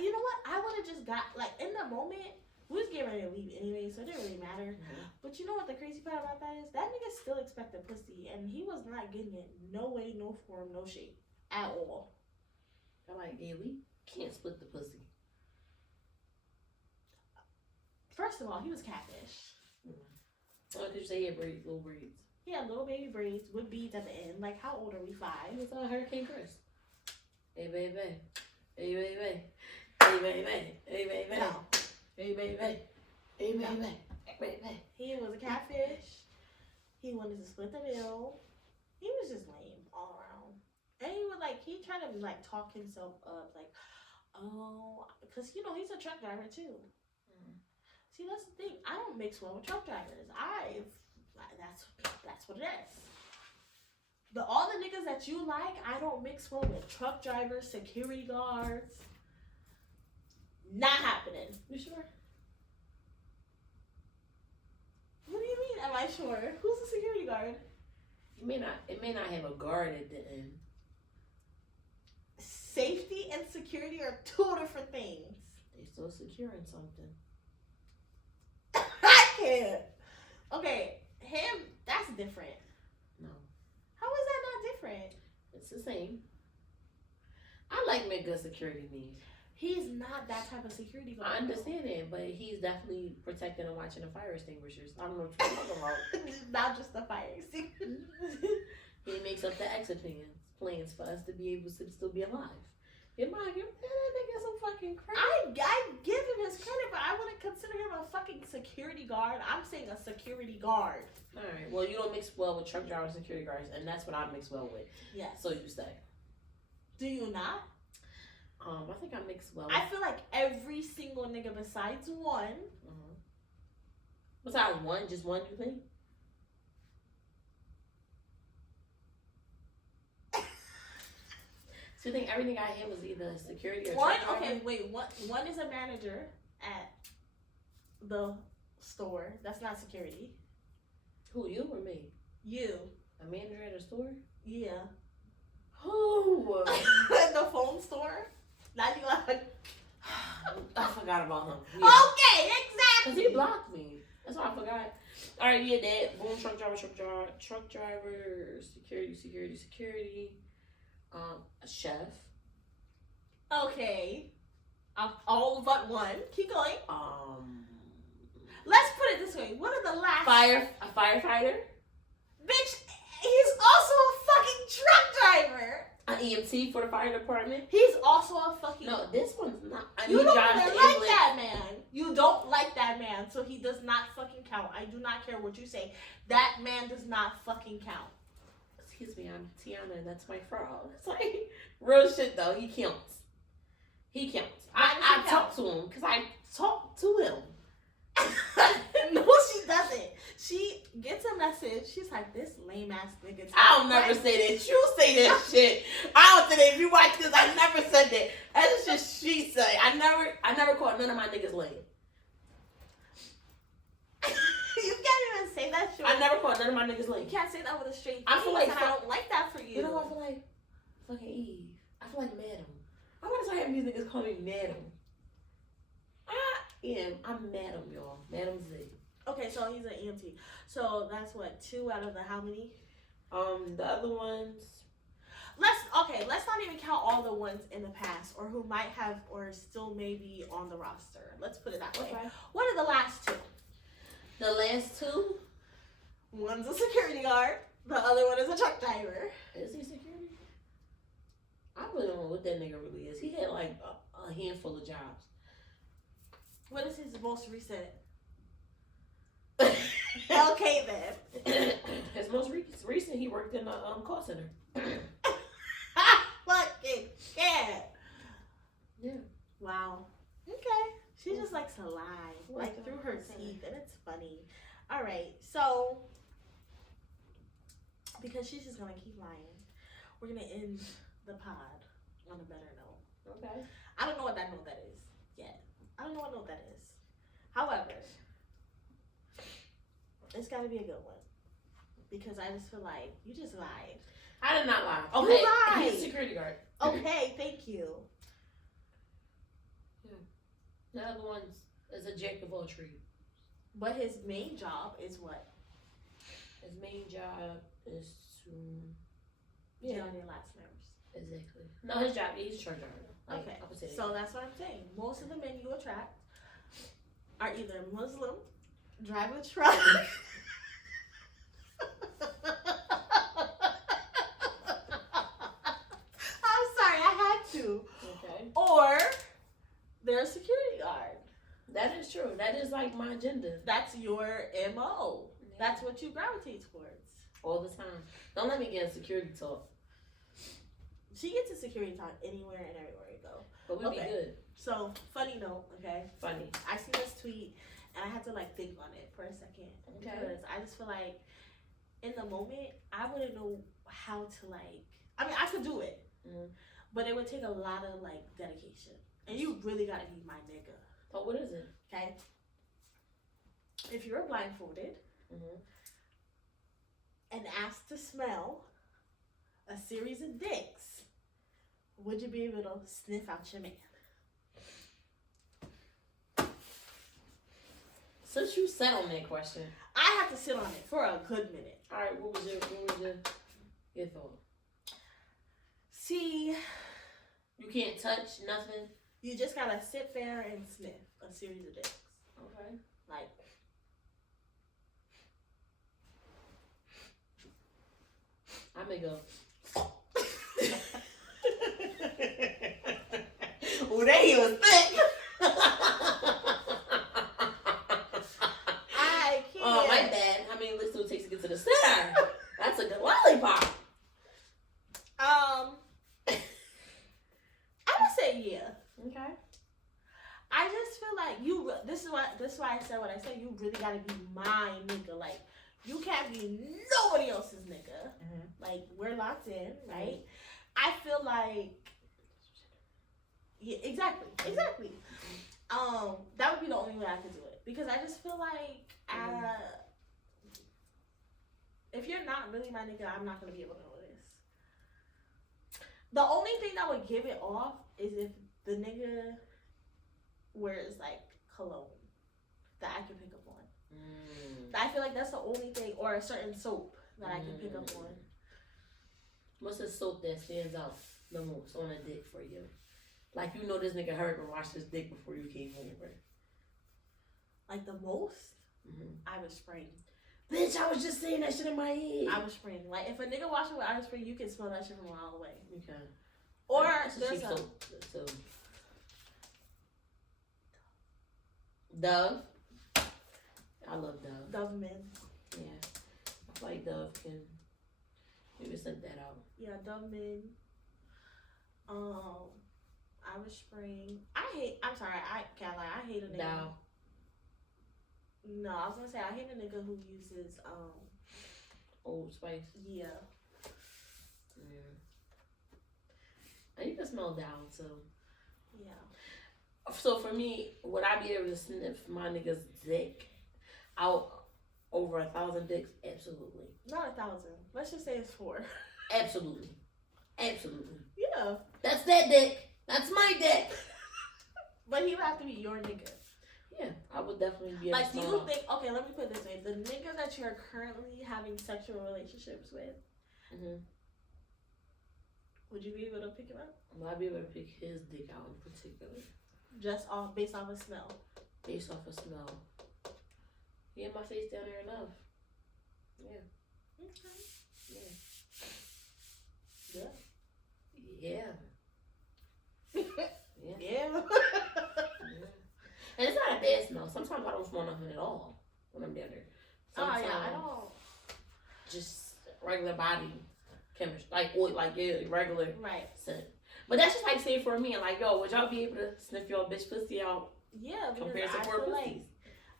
You know what? I would have just got, like, in the moment, We was getting ready to leave anyway, so it didn't really matter. But you know what the crazy part about that is? That nigga still expected pussy, and he was not getting it. No way, no form, no shape. At all. I'm like, yeah, we can't split the pussy. First of all, he was catfish. Oh, because you say he had braids, little braids. He had little baby braids with beads at the end. Like, how old are we? 5? He was on Hurricane Chris. Hey, baby. Hey, baby. Hey, baby. Hey, baby. No. Hey, baby. Hey, baby. Hey, baby. He was a catfish. He wanted to split the bill. He was just lame all around. And he would, like, he tried to, like, talk himself up. Like, oh, because, you know, he's a truck driver, too. See, that's the thing. I don't mix well with truck drivers. That's what it is. All the niggas that you like, I don't mix well with truck drivers, security guards. Not happening. You sure? What do you mean? Am I sure? Who's the security guard? It may not have a guard at the end. Safety and security are 2 different things. They still securing something. I can't. Okay, him, that's different. No. How is that not different? It's the same. I like make good security needs. He's not that type of security guard. I understand it, but he's definitely protecting and watching the fire extinguishers. I don't know what you're talking about. Not just the fire extinguisher. He makes up the exit plans for us to be able to still be alive. Give that nigga some fucking credit. I give him his credit, but I wouldn't consider him a fucking security guard. I'm saying a security guard. Alright, well, you don't mix well with truck drivers and security guards, and that's what I mix well with. Yes. So you say. Do you not? I think I mix well. I feel like every single nigga besides one. Mm-hmm. Besides one, just one, you think? So you think everything I had was either security or One? truck driver? Okay, wait. One is a manager at the store. That's not security. Who, you or me? You. A manager at a store? Yeah. Who? The phone store. Now you like. I forgot about him. Yeah. Okay, exactly. Because he blocked me. That's why I forgot. All right, yeah, that. Boom, truck driver, security. A chef. Okay. All but one. Keep going. Let's put it this way. One of the last. A firefighter. Bitch, he's also a fucking truck driver. An EMT for the fire department. He's also a fucking. No, this one's not. You don't like that man. You don't like that man, so he does not fucking count. I do not care what you say. That man does not fucking count. Excuse me, I'm Tiana, and that's my frog. It's like, real shit though, he counts. He counts. I talk to him, because I talk to him. No, she doesn't. She gets a message. She's like, this lame ass nigga. I'll never say that. You say that shit. I don't say that. If you watch this, I never said that. That's just she say. I never called none of my niggas lame. You can't even say that shit. I never called none of my niggas lame. You can't say that with a straight face. I feel like I don't like that for you. You know what I feel like? Fucking Eve. I feel like Madam. I want to start having these niggas call me Madam. I'm Madam, y'all. Madam Z. Okay, so he's an EMT. So that's what, 2 out of the how many? The other ones. Let's not even count all the ones in the past or who might have or still may be on the roster. Let's put it that way. Okay. What are the last 2? The last 2? One's a security guard. The other one is a truck driver. Is he security? I really don't know what that nigga really is. He had like a handful of jobs. What is his most recent? Okay then. His most recent, he worked in a call center. Fucking yeah. Yeah. Wow. Okay. She just likes to lie, like through her teeth, and it's funny. All right, so because she's just gonna keep lying, we're gonna end the pod on a better note. Okay. I don't know what that note that is yet. I don't know what note that is. However, it's got to be a good one because I just feel like you just lied. I did not lie. You Okay. lied. He's a security guard. Okay, thank you. The other ones, Is a jack of all trades. But his main job is what? His main job is to Get on your last nerves. Exactly. No, his job, he's a truck driver. Like, Okay, I would say so that's what I'm saying. Most of the men you attract are either Muslim, drive a truck. I'm sorry, I had to. Okay. Or they're a security guard. That is true. That is like my agenda. That's your MO. Yeah. That's what you gravitate towards. All the time. Don't let me get in security talk. She gets a security talk anywhere and everywhere you go. But we'll be good. So, funny note, okay? Funny. I seen this tweet and I had to like think on it for a second. Okay. Because I just feel like in the moment, I wouldn't know how to like, I mean, I could do it, but it would take a lot of like dedication. And you really gotta be my nigga. Oh, what is it? Okay? If you're blindfolded and asked to smell a series of dicks, would you be able to sniff out your man? Since you sat on that question, I have to sit on it for a good minute. all right, what was your thought? See, You can't touch nothing. you just gotta sit there and sniff a series of dicks. Okay. Like, I may go. Oh, that he was thick. I can't. Oh, my bad. How many licks do it take to get to the center? That's a good lollipop. I would say yeah. Okay. I just feel like you. This is why I said what I said. You really gotta be my nigga. Like, you can't be nobody else's nigga. Like, we're locked in, right? I feel like, yeah, exactly. That would be the only way I could do it, because I just feel like, if you're not really my nigga, I'm not gonna be able to notice. The only thing that would give it off is if the nigga wears like cologne that I can pick up on. I feel like that's the only thing, or a certain soap that I can pick up on. What's a soap that stands out the most on a dick for you? Like, you know this nigga heard and washed his dick before you came over. Like, the most? Irish Spring. Bitch, I was just saying that shit in my head. Irish Spring. Like, if a nigga wash it with Irish Spring, you can smell that shit from a mile away. Okay. Or That's there's cheap a soap. So, Dove. I love Dove. Dove Men. Yeah. I feel like Dove can maybe send that out. Yeah, Dove Men. Irish Spring. I'm sorry, I can't lie. I hate a nigga. Dow. No, I was gonna say I hate a nigga who uses Old Spice. Yeah. And you can smell Dow too. Yeah. So for me, would I be able to sniff my nigga's dick out over 1,000 dicks? Absolutely. Not 1,000. Let's just say it's 4. Absolutely. Yeah. That's that dick. That's my dick. But he would have to be your nigga. Yeah, I would definitely be able Like, to do smell you out. think, okay, let me put it this way. The nigga that you're currently having sexual relationships with, would you be able to pick him up? Will I be able to pick his dick out in particular? Just based off of smell. Based off of smell. He had my face down there enough. Yeah. Okay. Yeah. Yeah. Yeah. And it's not a bad smell. Sometimes I don't smell nothing at all when I'm down there. Sometimes I don't. just regular body chemistry, like oil, like regular scent. But that's just like saying for me, like, yo, would y'all be able to sniff your bitch pussy out? Yeah, because compared to I 4 feel pussies.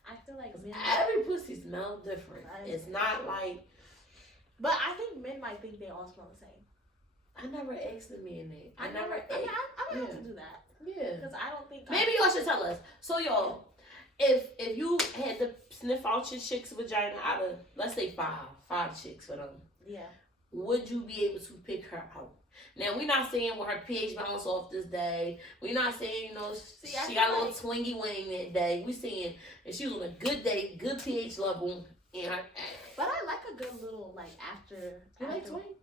I feel like men. Every pussy smells different. It's not like. But I think men might think they all smell the same. I never asked a man that. I never. I mean, I don't have to do that. Yeah. Because I don't think. Maybe y'all should tell us. So y'all, if you had to sniff out your chick's vagina out of, let's say five chicks for them. Yeah. Would you be able to pick her out? Now, we're not saying with her pH balance off this day. We're not saying, she got a little twingy wing that day. We're saying that she was on a good day, good pH level. But I like a good little, after. You like twing?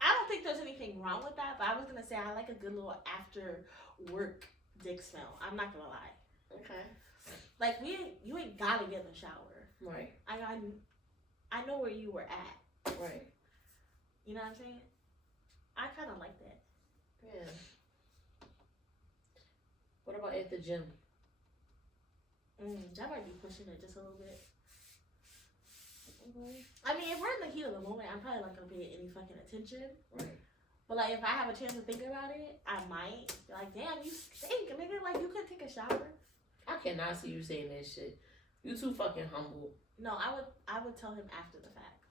I don't think there's anything wrong with that, but I was going to say I like a good little after work dick smell. I'm not going to lie. Okay. You ain't got to get in the shower. Right. I know where you were at. Right. You know what I'm saying? I kind of like that. Yeah. What about at the gym? That might be pushing it just a little bit. I mean, if we're in the heat of the moment, I'm probably not going to pay any fucking attention. Right. But, if I have a chance to think about it, I might. Be like, damn, you stink, nigga. You could take a shower. I cannot see you saying that shit. You too fucking humble. No, I would tell him after the fact.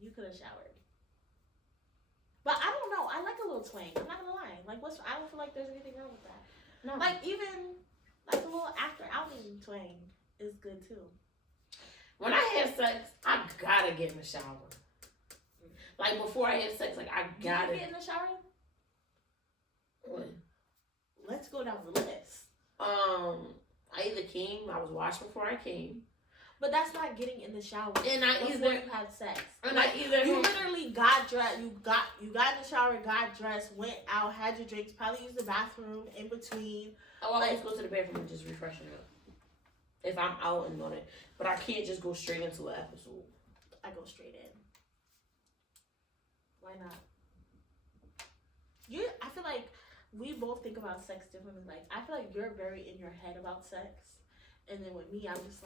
You could have showered. But I don't know. I like a little twang. I'm not gonna lie. I don't feel like there's anything wrong with that. No. Even a little after outing twang is good too. When I have sex, I gotta get in the shower. Before I have sex, I gotta get in the shower. What? Let's go down the list. I either came. I was washed before I came. But that's not getting in the shower. And before you had sex. You literally got dressed. You got in the shower, got dressed, went out, had your drinks, probably used the bathroom in between. Oh, I always go to the bathroom and just refreshing up. If I'm out and on it, but I can't just go straight into an episode. I go straight in. Why not? I feel like we both think about sex differently. I feel like you're very in your head about sex. And then with me, I'm just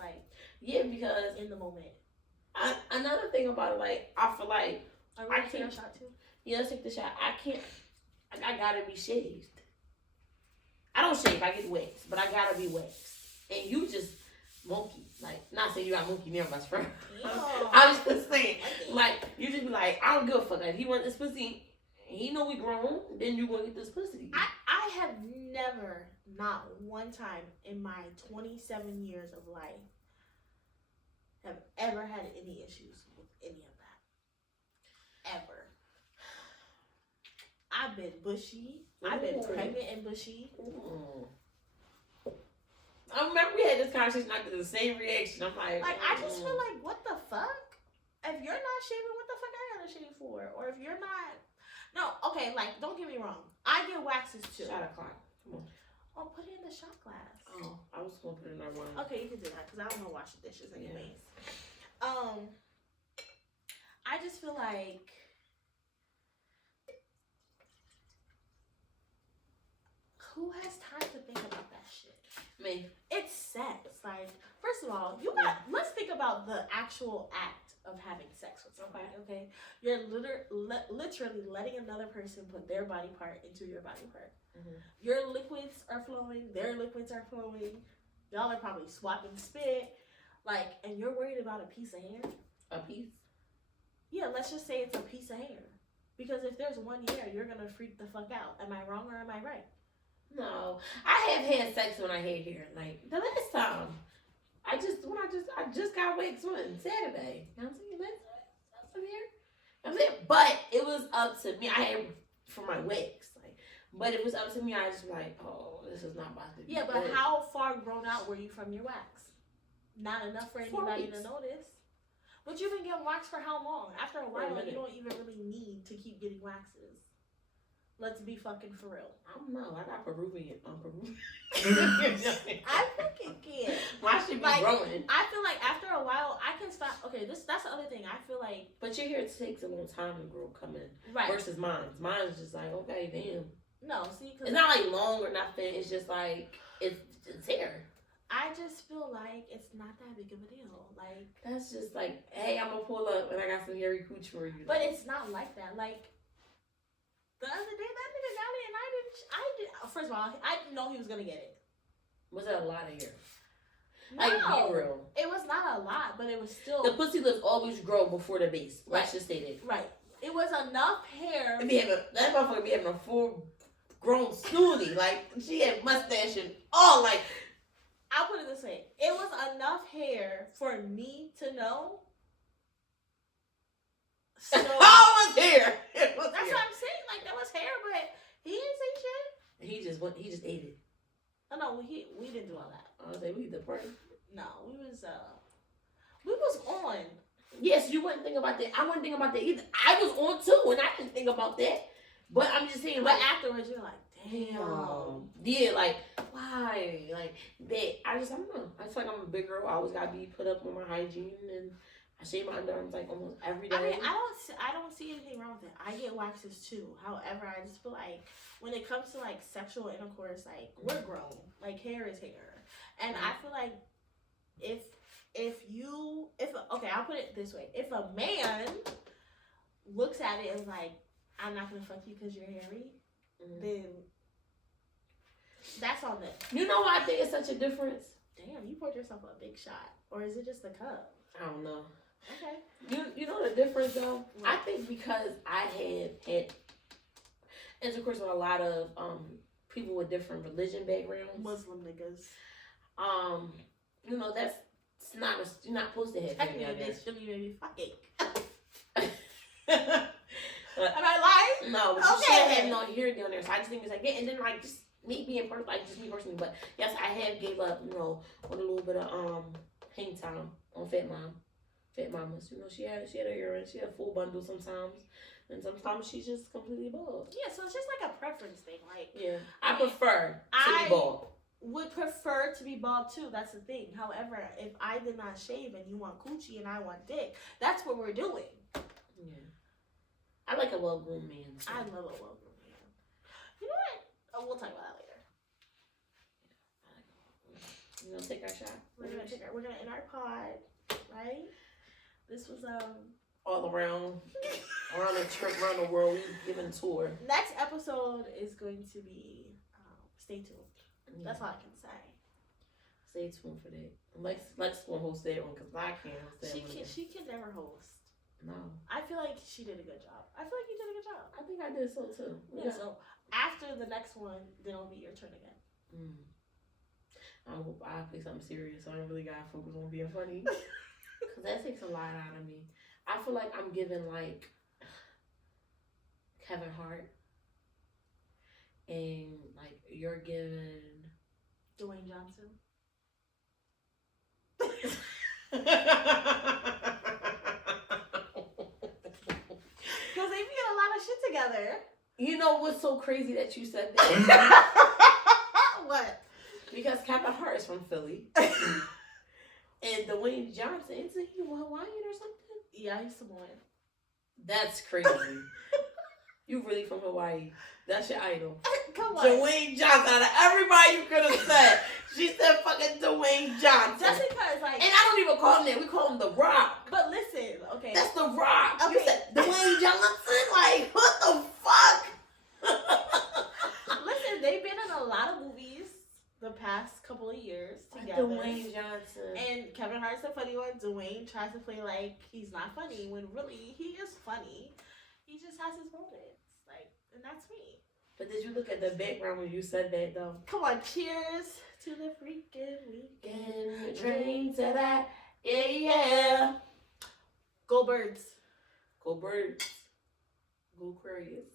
yeah, because in the moment. Another thing about it, I feel like are we gonna take a shot too? Yeah, let's take the shot. I gotta be shaved. I don't shave, I get waxed, but I gotta be waxed. And you just monkey. Not saying you got monkey near my friend. I was just saying, you just be like, I don't give a fuck. If he want this pussy, he know we grown, then you gonna get this pussy. I have never, not one time in my 27 years of life, have ever had any issues with any of that. Ever. I've been bushy. I've been pregnant and bushy. I remember we had this conversation. I did the same reaction. I'm I just feel like, what the fuck? If you're not shaving, what the fuck I gotta shave for? Or if you're not, don't get me wrong. I get waxes too. Shot o'clock. Come on. Oh, put it in the shot glass. Oh, I was gonna put it in our wine. Okay, you can do that because I don't know wash the dishes anyways. Yeah. I just feel like who has time to think about that shit? Me. It's sex. First of all, let's think about the actual act of having sex with somebody, okay? You're literally letting another person put their body part into your body part. Mm-hmm. Your liquids are flowing, their liquids are flowing. Y'all are probably swapping spit. And you're worried about a piece of hair? A piece? Yeah, let's just say it's a piece of hair. Because if there's one hair, you're gonna freak the fuck out. Am I wrong or am I right? No. I have had sex when I had hair. The last time. I just got waxed on Saturday. You know what I'm saying? That's some hair. I'm saying, but it was up to me. I had for my wax. But it was up to me. I was oh, this is not about to be. Yeah, but good. How far grown out were you from your wax? Not enough for anybody to notice. But you've been getting waxed for how long? After a while, you don't even really need to keep getting waxes. Let's be fucking for real. I don't know. I got Peruvian. I'm Peruvian. I fucking can't. Why should be growing? I feel like after a while, I can stop. Okay, that's the other thing. I feel like. But your hair takes a long time to grow coming. Right. Versus mine. Mine's just okay, damn. No, see. It's not long or nothing. It's just it's hair. I just feel like it's not that big of a deal. That's just hey, I'm gonna pull up and I got some hairy cooch for you. But it's not like that. The other day, that nigga got it, and I did. First of all, I didn't know he was gonna get it. Was that a lot of hair? No, be real. It was not a lot, but it was still. The pussy lips always grow before the base. Right. Let's just say that. Right. It was enough hair. That motherfucker be having a full grown snooty. She had mustache and all. I'll put it this way: it was enough hair for me to know So Oh, it was hair. It was that's hair. what I'm saying. Like that was hair, but he didn't say shit. He just ate it. Oh no, we didn't do all that. I was like, we the part. No, we was on. Yes, you wouldn't think about that. I wouldn't think about that either. I was on too, and I didn't think about that. But I'm just saying, But like, afterwards, you're like, damn. yeah, like, why? Like, that. I don't know. I feel like I'm a big girl. I always gotta be put up on my hygiene, and I shave my underarms like almost every day. I mean, I don't see anything wrong with it. I get waxes too. However, I just feel like when it comes to like sexual intercourse, like we're grown. Like hair is hair, and I feel like if okay, I'll put it this way: if a man looks at it and like, I'm not gonna fuck you because you're hairy, then that's on them. You know why I think it's such a difference? Damn, you poured yourself a big shot, or is it just the cup? I don't know. Okay. You know the difference though? What? I think because I had intercourse with a lot of people with different religion backgrounds. Muslim niggas. You know, that's not you're not supposed to have hair Technically, down they there. shouldn't even be fucking. Am I lying? No, but Okay. you shouldn't have no hair down there. So I just think it's like, yeah, and then like just me being perfect, like just me personally. But yes, I have gave up, you know, with a little bit of hang time on Fat Mamas. You know, she had her hair in, she had a full bundle sometimes, and sometimes she's just completely bald. Yeah, so it's just like a preference thing. Like, Yeah, I prefer to be bald. Would prefer to be bald too. That's the thing. However, if I did not shave and you want coochie and I want dick, that's what we're doing. Yeah, I like a well-groomed man. So. I love a well-groomed man. You know what? Oh, we'll talk about that later. You gonna take our shot? We're gonna end our pod, right? This was all around a trip around the world. We giving a tour. Next episode is going to be stay tuned. That's all I can say. Stay tuned for that. Lex gonna host that one because I can't host that one. She can never host. No. I feel like she did a good job. I feel like you did a good job. I think I did so too. Yeah. So after the next one, then it'll be your turn again. I hope I play something serious. So I don't really gotta focus on being funny because that takes a lot out of me. I feel like I'm giving like Kevin Hart, and like you're giving Dwayne Johnson. Because they be in a lot of shit together. You know what's so crazy that you said that? What? Because Kevin Hart is from Philly. And Dwayne Johnson, isn't he Hawaiian or something? Yeah, he's Samoan. That's crazy. You really from Hawaii. That's your idol. Come on. Dwayne Johnson. Out of everybody you could have said, she said fucking Dwayne Johnson. Just because, like... And I don't even call him that. We call him The Rock. But listen, okay. That's The Rock. Okay. You said Dwayne Johnson? Like, what the fuck? Listen, they've been in a lot of movies the past couple of years together. Dwayne Johnson. And Kevin Hart's the funny one. Dwayne tries to play like he's not funny when really he is funny. He just has his moments. Like, and that's me. But did you look at the background when you said that though? Come on, cheers to the freaking weekend. Train to that. Yeah, yeah. Go Birds. Go Birds. Go Aquarius.